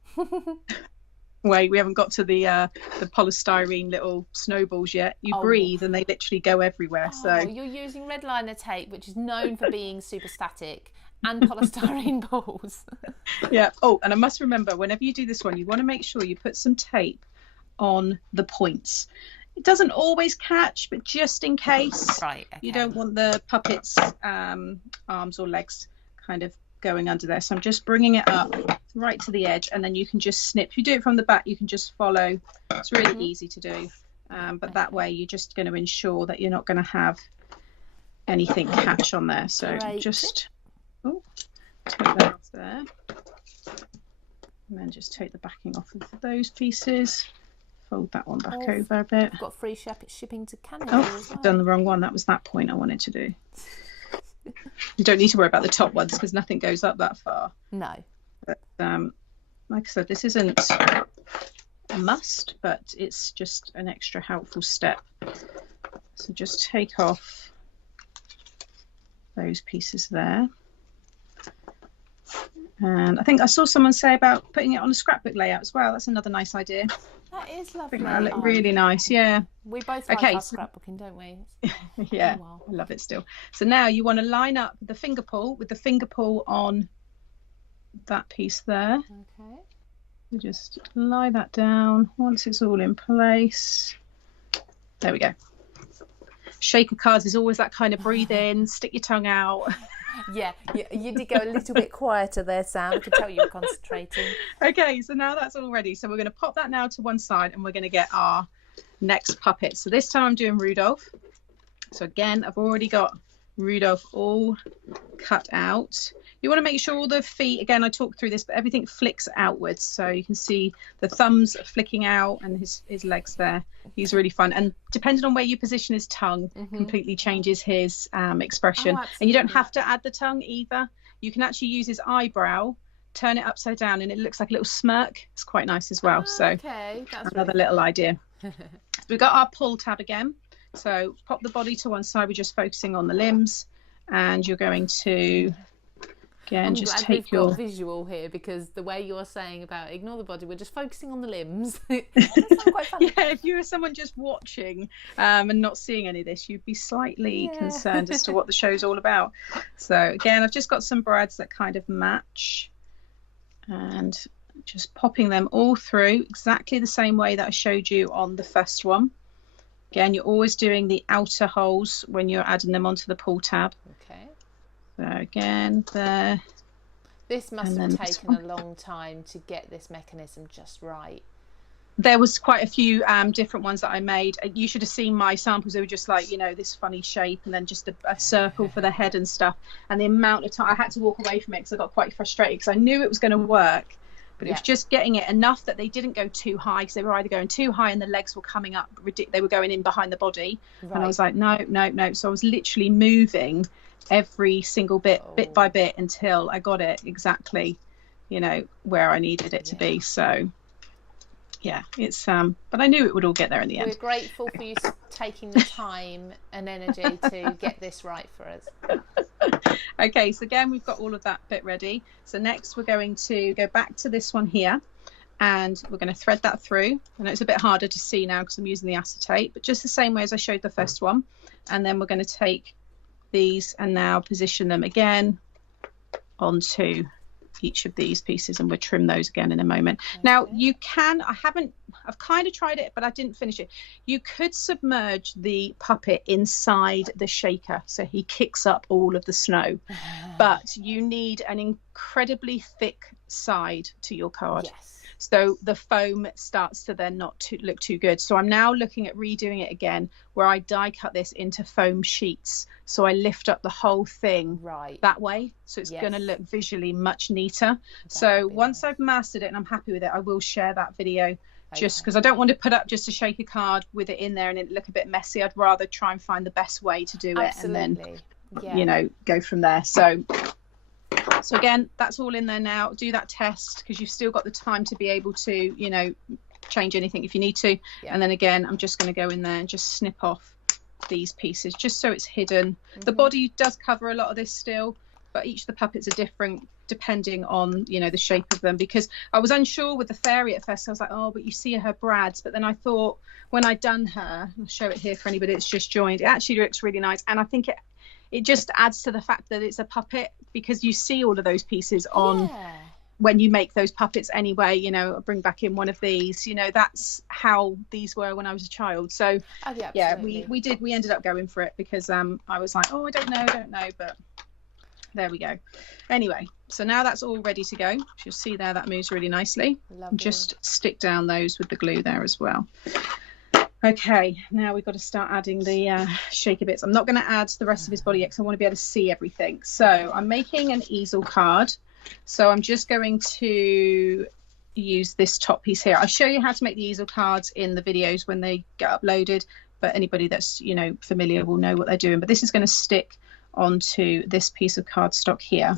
Wait, we haven't got to the polystyrene little snowballs yet. You breathe and they literally go everywhere. So you're using red liner tape, which is known for being super static, and polystyrene balls. Yeah. Oh, and I must remember, whenever you do this one, you want to make sure you put some tape on the points. It doesn't always catch, but just in case, right, okay. You don't want the puppet's arms or legs kind of going under there. So I'm just bringing it up right to the edge, and then you can just snip. If you do it from the back, you can just follow. It's really easy to do, but that way you're just going to ensure that you're not going to have anything catch on there. So just take that off there, and then just take the backing off of those pieces. Fold that one back over a bit. I've got free shipping to Canada as well. I've done the wrong one. That was that point I wanted to do. You don't need to worry about the top ones because nothing goes up that far. No. But like I said, this isn't a must, but it's just an extra helpful step. So just take off those pieces there. And I think I saw someone say about putting it on a scrapbook layout as well. That's another nice idea. That is lovely. That look really nice, yeah. We both like our scrapbooking, don't we? Yeah, I love it still. So now you want to line up the finger pull with the finger pull on that piece there. Okay. You just lie that down once it's all in place. There we go. Shaker cards is always that kind of breathe in, stick your tongue out. Yeah, you did go a little bit quieter there, Sam. I could tell you were concentrating. Okay, so now that's all ready. So we're going to pop that now to one side and we're going to get our next puppet. So this time I'm doing Rudolph. So again, I've already got Rudolph all cut out. You want to make sure all the feet, again, I talked through this, but everything flicks outwards. So you can see the thumbs flicking out and his legs there. He's really fun. And depending on where you position his tongue, completely changes his expression. Oh, and you don't have to add the tongue either. You can actually use his eyebrow, turn it upside down, and it looks like a little smirk. It's quite nice as well. Okay, that's another little idea. We've got our pull tab again. So pop the body to one side. We're just focusing on the limbs. And you're going to... Again, just take your got visual here, because the way you're saying about ignore the body, we're just focusing on the limbs. That's quite funny. Yeah, if you were someone just watching and not seeing any of this, you'd be slightly concerned as to what the show's all about. So again, I've just got some brads that kind of match, and just popping them all through exactly the same way that I showed you on the first one. Again, you're always doing the outer holes when you're adding them onto the pull tab. Okay. So again, there. This must have taken a long time to get this mechanism just right. There was quite a few different ones that I made. You should have seen my samples. They were just like, you know, this funny shape and then just a circle for the head and stuff. And the amount of time I had to walk away from it because I got quite frustrated because I knew it was going to work. But it was just getting it enough that they didn't go too high, because they were either going too high and the legs were coming up. They were going in behind the body. Right. And I was like, no. So I was literally moving every single bit by bit until I got it exactly, you know, where I needed it to be. So yeah, it's but I knew it would all get there in the end. We're grateful for you taking the time and energy to get this right for us. Okay, so again, we've got all of that bit ready. So next we're going to go back to this one here, and we're going to thread that through. I know it's a bit harder to see now because I'm using the acetate, but just the same way as I showed the first one. And then we're going to take these and now position them again onto each of these pieces, and we'll trim those again in a moment. Okay. Now you can, I've kind of tried it, but I didn't finish it. You could submerge the puppet inside the shaker so he kicks up all of the snow, but you need an incredibly thick side to your card. Yes. So the foam starts to then not look too good. So I'm now looking at redoing it again, where I die cut this into foam sheets. So I lift up the whole thing that way. So it's going to look visually much neater. So once I've mastered it and I'm happy with it, I will share that video, just because I don't want to put up just a shaker card with it in there and it look a bit messy. I'd rather try and find the best way to do it and then, you know, go from there. So again, that's all in there now. Do that test because you've still got the time to be able to, you know, change anything if you need to. And then again, I'm just going to go in there and just snip off these pieces just so it's hidden. The body does cover a lot of this still, but each of the puppets are different depending on, you know, the shape of them, because I was unsure with the fairy at first. I was like, oh, but you see her brads. But then I thought when I'd done her, I'll show it here for anybody that's just joined, it actually looks really nice. And I think it just adds to the fact that it's a puppet, because you see all of those pieces on when you make those puppets anyway. You know, I'll bring back in one of these, you know, that's how these were when I was a child. So we ended up going for it because I was like, oh, I don't know, but there we go. Anyway, so now that's all ready to go. You'll see there that moves really nicely. Just stick down those with the glue there as well. Okay, now we've got to start adding the shaker bits. I'm not going to add the rest of his body yet because I want to be able to see everything. So I'm making an easel card. So I'm just going to use this top piece here. I'll show you how to make the easel cards in the videos when they get uploaded, but anybody that's, you know, familiar will know what they're doing. But this is going to stick onto this piece of cardstock here.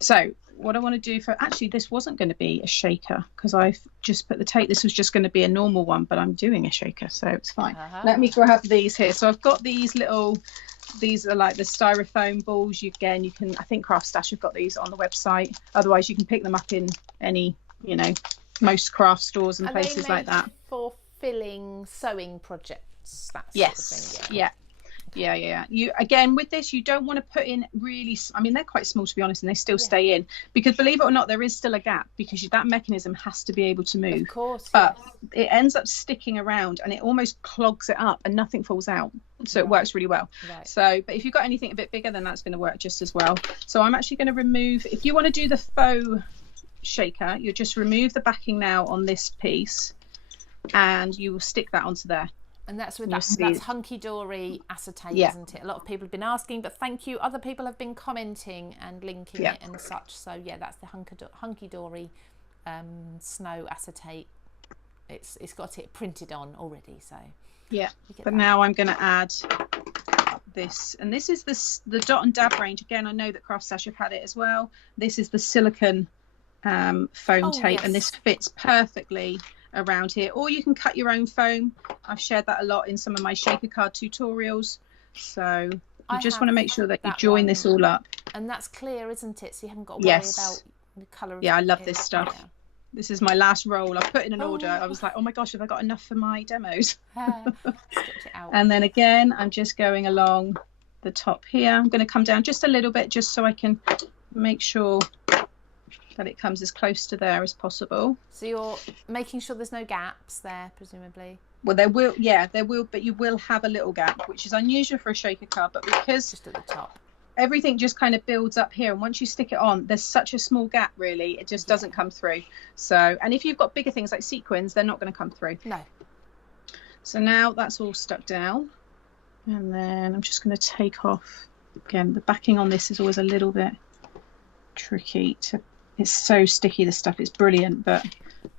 So what I want to do actually this wasn't going to be a shaker because I've just put the tape. This was just going to be a normal one, but I'm doing a shaker, so it's fine. Let me grab these here. So I've got these are like the styrofoam balls. You can, I think CraftStash have got these on the website. Otherwise you can pick them up in any, you know, most craft stores and places like that. For filling sewing projects, that sort of thing. Yeah. You again with this, you don't want to put in really, I mean, they're quite small to be honest, and they still stay in, because believe it or not, there is still a gap because that mechanism has to be able to move. Of course, but it ends up sticking around and it almost clogs it up and nothing falls out. So it works really well. So, but if you've got anything a bit bigger, then that's going to work just as well. So I'm actually going to remove, if you want to do the faux shaker, you just remove the backing now on this piece and you will stick that onto there. And that's with that's Hunky Dory acetate, isn't it? A lot of people have been asking, but thank you. Other people have been commenting and linking it and such. So yeah, that's the Hunky Dory snow acetate. It's got it printed on already. So but now I'm going to add this, and this is the dot and dab range. Again, I know that CraftStash have had it as well. This is the silicone foam tape, and this fits perfectly around here, or you can cut your own foam. I've shared that a lot in some of my shaker card tutorials. So you just want to make sure that you join this all up. And that's clear, isn't it? So you haven't got to worry about the colour of I love this stuff. This is my last roll. I put in an order. I was like, oh my gosh, have I got enough for my demos? Stitch it out. And then again, I'm just going along the top here. I'm going to come down just a little bit just so I can make sure that it comes as close to there as possible. So you're making sure there's no gaps there, presumably. Well, there will, but you will have a little gap, which is unusual for a shaker card, but because just at the top, everything just kind of builds up here, and once you stick it on, there's such a small gap, really, it just doesn't come through. So, and if you've got bigger things like sequins, they're not going to come through. No. So now that's all stuck down, and then I'm just going to take off. Again, the backing on this is always a little bit tricky to. It's so sticky, this stuff. It's brilliant, but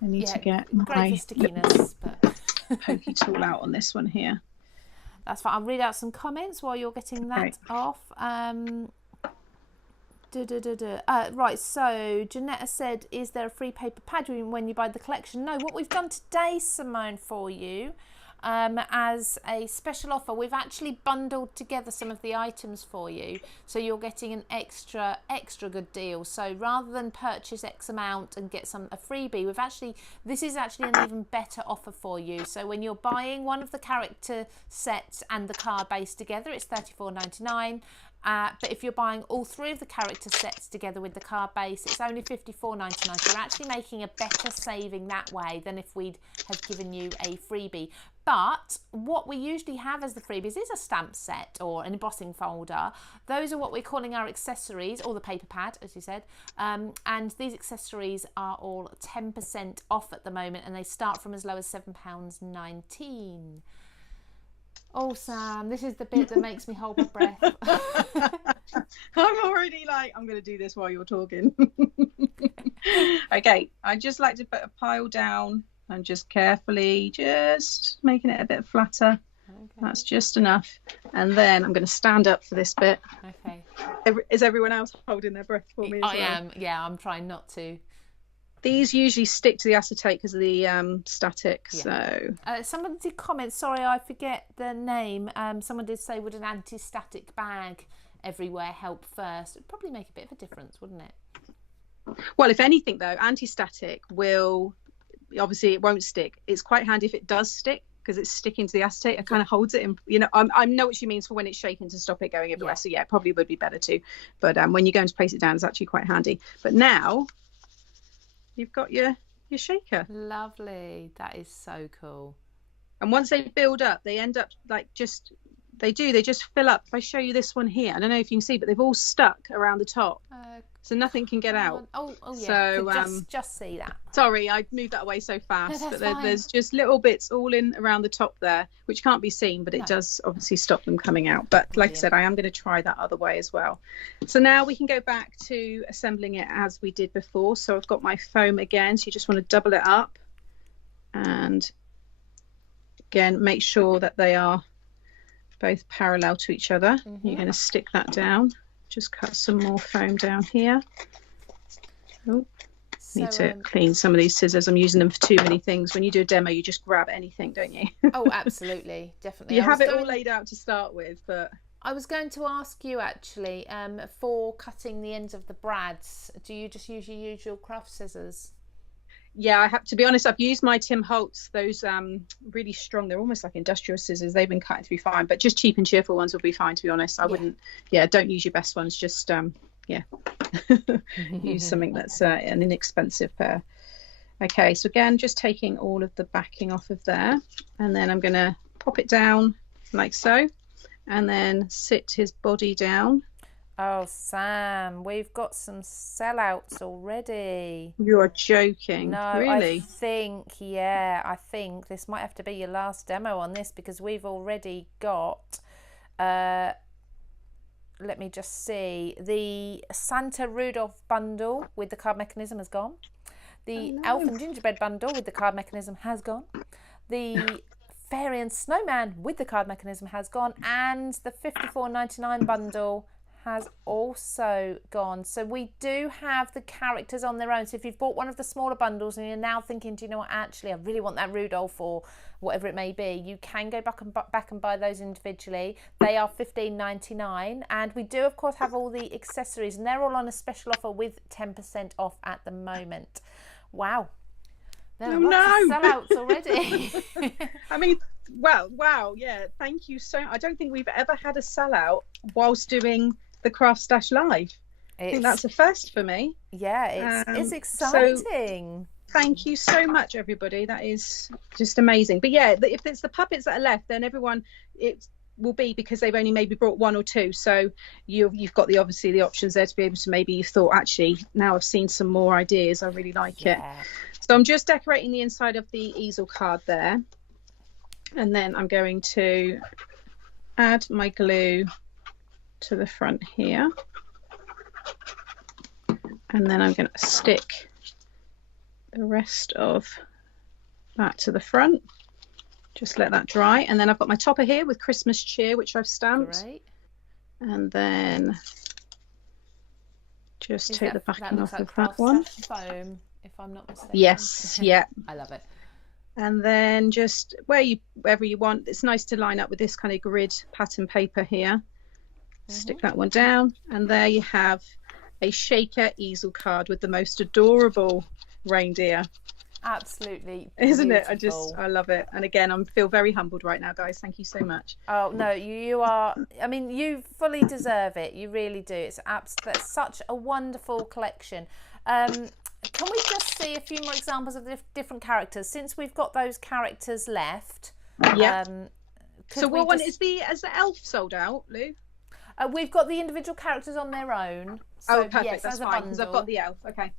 I need to get my stickiness, pokey tool out on this one here. That's fine. I'll read out some comments while you're getting that off. Right, so Janetta said, is there a free paper pad when you buy the collection? No, what we've done today, Simone, for you, as a special offer, we've actually bundled together some of the items for you, so you're getting an extra good deal. So rather than purchase X amount and get a freebie, this is actually an even better offer for you. So when you're buying one of the character sets and the card base together, it's $34.99. But if you're buying all 3 of the character sets together with the card base, it's only $54.99. So you're actually making a better saving that way than if we'd have given you a freebie. But what we usually have as the freebies is a stamp set or an embossing folder. Those are what we're calling our accessories, or the paper pad, as you said. And these accessories are all 10% off at the moment, and they start from as low as £7.19. Oh, Sam, this is the bit that makes me hold my breath. I'm already like, I'm going to do this while you're talking. Okay, I just like to put a pile down and just carefully just making it a bit flatter. Okay. That's just enough. And then I'm going to stand up for this bit. Okay. Is everyone else holding their breath for me as well? I am. Yeah, I'm trying not to. These usually stick to the acetate because of the static. Yeah. So someone did comment, sorry I forget the name, someone did say, would an anti-static bag everywhere help first? It'd probably make a bit of a difference, wouldn't it? Well, if anything though, anti-static will, obviously it won't stick. It's quite handy if it does stick, because it's sticking to the acetate. It kind of holds it in, you know. I know what she means for when it's shaking to stop it going everywhere. Yeah. So yeah, it probably would be better too. But when you're going to place it down, it's actually quite handy. But now you've got your shaker. Lovely. That is so cool. And once they build up, they end up like they just fill up. If I show you this one here, I don't know if you can see, but they've all stuck around the top. So nothing can get out. Oh yeah. So just see that. Sorry, I moved that away so fast. No, but there's just little bits all in around the top there, which can't be seen, but it does obviously stop them coming out. But like I said, I am going to try that other way as well. So now we can go back to assembling it as we did before. So I've got my foam again. So you just want to double it up, and again make sure that they are both parallel to each other. Mm-hmm. You're going to stick that down. Just cut some more foam down here. Oh, need to clean some of these scissors. I'm using them for too many things. When you do a demo, you just grab anything, don't you? Oh, absolutely, definitely. You have it all laid out to start with, but I was going to ask you actually, for cutting the ends of the brads, do you just use your usual craft scissors? Yeah, I have to be honest, I've used my Tim Holtz, those really strong, they're almost like industrial scissors. They've been cutting through fine, but just cheap and cheerful ones will be fine, to be honest. I wouldn't, don't use your best ones, just use something that's an inexpensive pair. Okay, so again, just taking all of the backing off of there, and then I'm going to pop it down like so, and then sit his body down. Oh, Sam, we've got some sellouts already. You're joking. No, really? I think this might have to be your last demo on this, because we've already got, let me just see, the Santa Rudolph bundle with the card mechanism has gone. The Elf and Gingerbread bundle with the card mechanism has gone. The Fairy and Snowman with the card mechanism has gone. And the $54.99 bundle has also gone. So we do have the characters on their own. So if you've bought one of the smaller bundles and you're now thinking, do you know what, actually I really want that Rudolph or whatever it may be, you can go back and buy those individually. They are $15.99, and we do of course have all the accessories, and they're all on a special offer with 10% off at the moment. Wow, there are lots of sellouts already. I mean, well, wow, yeah, thank you so much. I don't think we've ever had a sellout whilst doing the CraftStash Live. I think that's a first for me. Yeah, it's exciting. So thank you so much, everybody. That is just amazing. But yeah, if it's the puppets that are left, then everyone, it will be because they've only maybe brought one or two. So you've got obviously the options there to be able to, maybe you thought, actually, now I've seen some more ideas, I really like it. So I'm just decorating the inside of the easel card there. And then I'm going to add my glue to the front here, and then I'm going to stick the rest of that to the front. Just let that dry, and then I've got my topper here with Christmas cheer, which I've stamped. Great. And then Just Is take that, the backing looks off like of that one. CraftStash foam, if I'm not mistaken. Yes, yeah. I love it. And then just wherever you want, it's nice to line up with this kind of grid pattern paper here. Stick that one down, and there you have a shaker easel card with the most adorable reindeer. Absolutely Isn't beautiful. it? I love it. And again, I feel very humbled right now, guys. Thank you so much. Oh no, you are. I mean, you fully deserve it. You really do. That's such a wonderful collection. Can we just see a few more examples of the different characters since we've got those characters left? Yeah. So what one is the elf sold out, Lou? We've got the individual characters on their own. So, perfect. yes, that's fine because I've got the elf. Okay.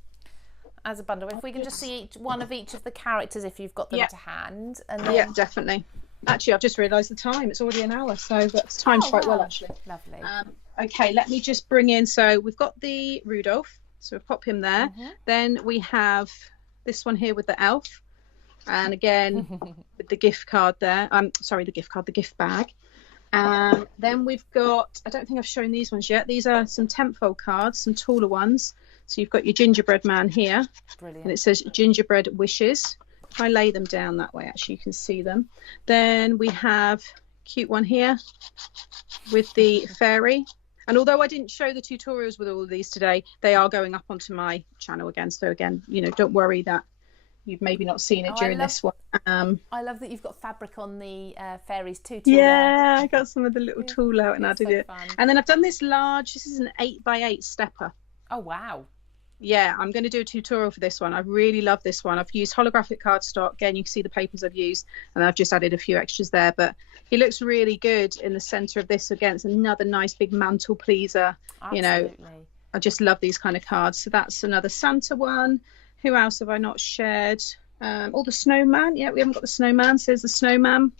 As a bundle, if we can just see one of each of the characters, if you've got them to hand, and then... yeah, definitely. Actually, I've just realised the time. It's already an hour, so that's timed quite well, actually. Lovely. Okay, let me just bring in. So we've got the Rudolph, so we'll pop him there. Then we have this one here with the elf, and again with the gift card there. The gift bag. Then we've got, I don't think I've shown these ones yet. These are some Tempfold cards, some taller ones. So you've got your Gingerbread Man here. Brilliant. And it says Gingerbread Wishes. If I lay them down that way, actually, you can see them. Then we have a cute one here with the fairy. And although I didn't show the tutorials with all of these today, they are going up onto my channel again. So again, don't worry that you've maybe not seen it during this one. I love that you've got fabric on the fairies too. Yeah, I got some of the little tool out and added it. Fun. And then I've done this large, this is an 8x8 stepper. Oh, wow. Yeah, I'm going to do a tutorial for this one. I really love this one. I've used holographic cardstock. Again, you can see the papers I've used, and I've just added a few extras there. But he looks really good in the centre of this against another nice big mantle pleaser. Absolutely. I just love these kind of cards. So that's another Santa one. Who else have I not shared? The snowman. Yeah, we haven't got the snowman. So there's the snowman.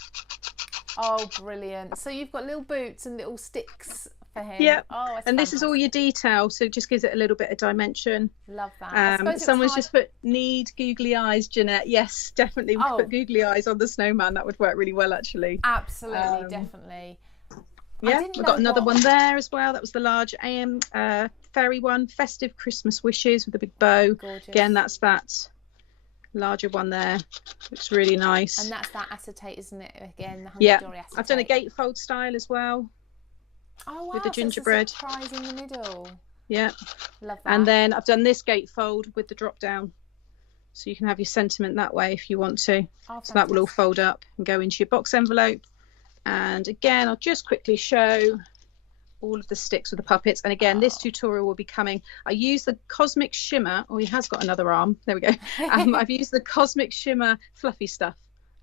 Oh, brilliant. So you've got little boots and little sticks for him. Yeah. Oh, and this is all your detail, so it just gives it a little bit of dimension. Love that. Someone's just put need googly eyes, Jeanette. Yes, definitely. We could put googly eyes on the snowman. That would work really well, actually. Absolutely, definitely. Yeah, we've got another one there as well. That was the large fairy one. Festive Christmas wishes with a big bow. Gorgeous. Again, that's that larger one there. Looks really nice. And that's that acetate, isn't it? Again, the $100 acetate. I've done a gatefold style as well. Oh, wow. With the gingerbread. So surprise in the middle. Yeah. Love that. And then I've done this gatefold with the drop down. So you can have your sentiment that way if you want to. Oh, so that will all fold up and go into your box envelope. And again, I'll just quickly show all of the sticks with the puppets. And again, this tutorial will be coming. I use the Cosmic Shimmer. Oh, he has got another arm. There we go. I've used the Cosmic Shimmer fluffy stuff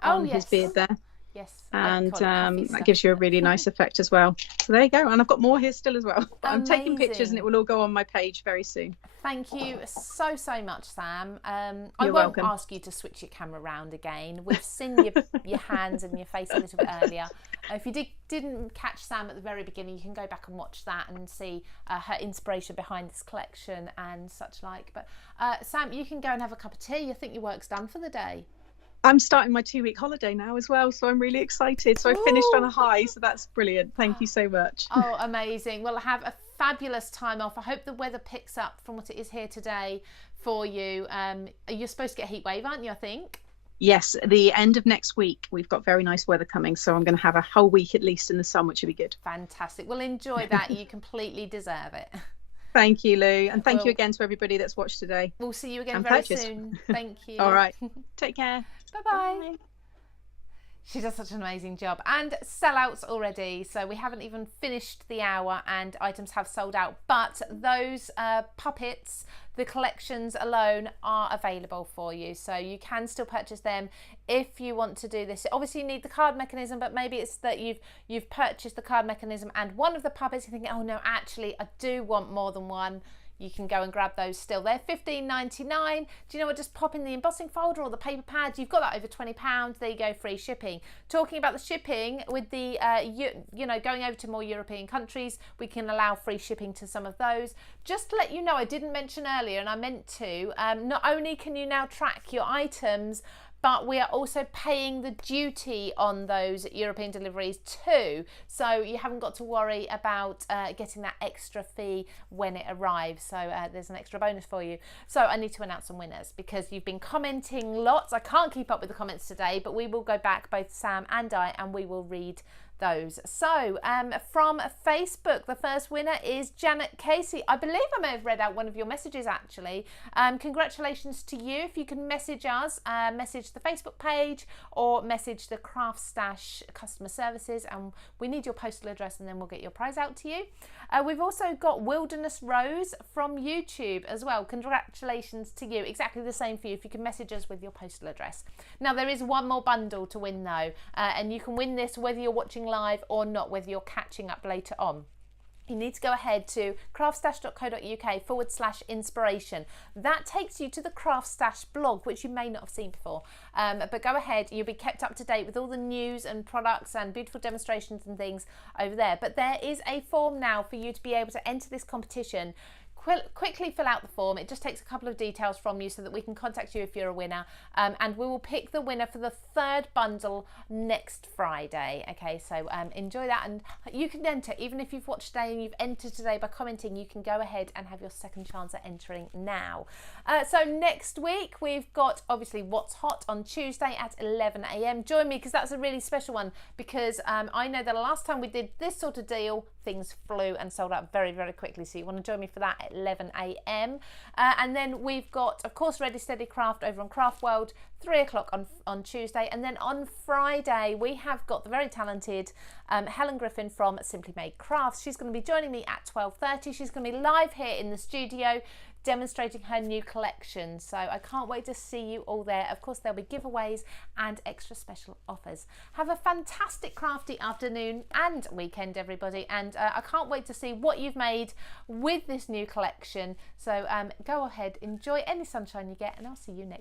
on his beard there. Yes. And that gives you a really nice effect as well. So there you go. And I've got more here still as well. I'm taking pictures and it will all go on my page very soon. Thank you so much, Sam. I won't welcome. ask you to switch your camera around again. We've seen your hands and your face a little bit earlier. If you didn't catch Sam at the very beginning, you can go back and watch that and see her inspiration behind this collection and such like. But Sam, you can go and have a cup of tea. I think your work's done for the day. I'm starting my 2-week holiday now as well, so I'm really excited. So I finished on a high, so that's brilliant. Thank you so much. Oh, amazing. Well, have a fabulous time off. I hope the weather picks up from what it is here today for you. You're supposed to get a heat wave, aren't you, I think? Yes, the end of next week. We've got very nice weather coming, so I'm going to have a whole week at least in the sun, which will be good. Fantastic. Well, enjoy that. You completely deserve it. Thank you, Lou. And thank you again to everybody that's watched today. We'll see you again very soon. Thank you. All right. Take care. Bye-bye. She does such an amazing job. And sellouts already. So we haven't even finished the hour and items have sold out. But those puppets, the collections alone are available for you. So you can still purchase them if you want to do this. Obviously you need the card mechanism, but maybe it's that you've purchased the card mechanism and one of the puppets, you're thinking, oh no, actually I do want more than one. You can go and grab those still. They're $15.99. Do you know what? Just pop in the embossing folder or the paper pads. You've got that over £20. There you go, free shipping. Talking about the shipping, with the going over to more European countries, we can allow free shipping to some of those. Just to let you know, I didn't mention earlier, and I meant to. Not only can you now track your items, but we are also paying the duty on those European deliveries too. So you haven't got to worry about getting that extra fee when it arrives. So there's an extra bonus for you. So I need to announce some winners because you've been commenting lots. I can't keep up with the comments today, but we will go back, both Sam and I, and we will read those. So from Facebook, the first winner is Janet Casey. I believe I may have read out one of your messages actually. Congratulations to you. If you can message us, message the Facebook page or message the CraftStash customer services, and we need your postal address and then we'll get your prize out to you. We've also got Wilderness Rose from YouTube as well. Congratulations to you. Exactly the same for you if you can message us with your postal address. Now there is one more bundle to win though, and you can win this whether you're watching live or not, whether you're catching up later on. You need to go ahead to craftstash.co.uk/inspiration. That takes you to the CraftStash blog, which you may not have seen before. But go ahead, you'll be kept up to date with all the news and products and beautiful demonstrations and things over there. But there is a form now for you to be able to enter this competition. Quickly fill out the form. It just takes a couple of details from you so that we can contact you if you're a winner, and we will pick the winner for the third bundle next Friday. Okay, so enjoy that, and you can enter even if you've watched today and you've entered today by commenting. You can go ahead and have your second chance at entering now. So next week we've got obviously What's Hot on Tuesday at 11 a.m. Join me because that's a really special one, because I know that the last time we did this sort of deal things flew and sold out very, very quickly, so you want to join me for that at 11 a.m. And then we've got, of course, Ready Steady Craft over on Craft World, 3 o'clock on Tuesday. And then on Friday we have got the very talented Helen Griffin from Simply Made Crafts. She's going to be joining me at 12:30. She's going to be live here in the studio demonstrating her new collection, so I can't wait to see you all there. Of course there'll be giveaways and extra special offers. Have a fantastic crafty afternoon and weekend everybody, and I can't wait to see what you've made with this new collection. So go ahead, enjoy any sunshine you get, and I'll see you next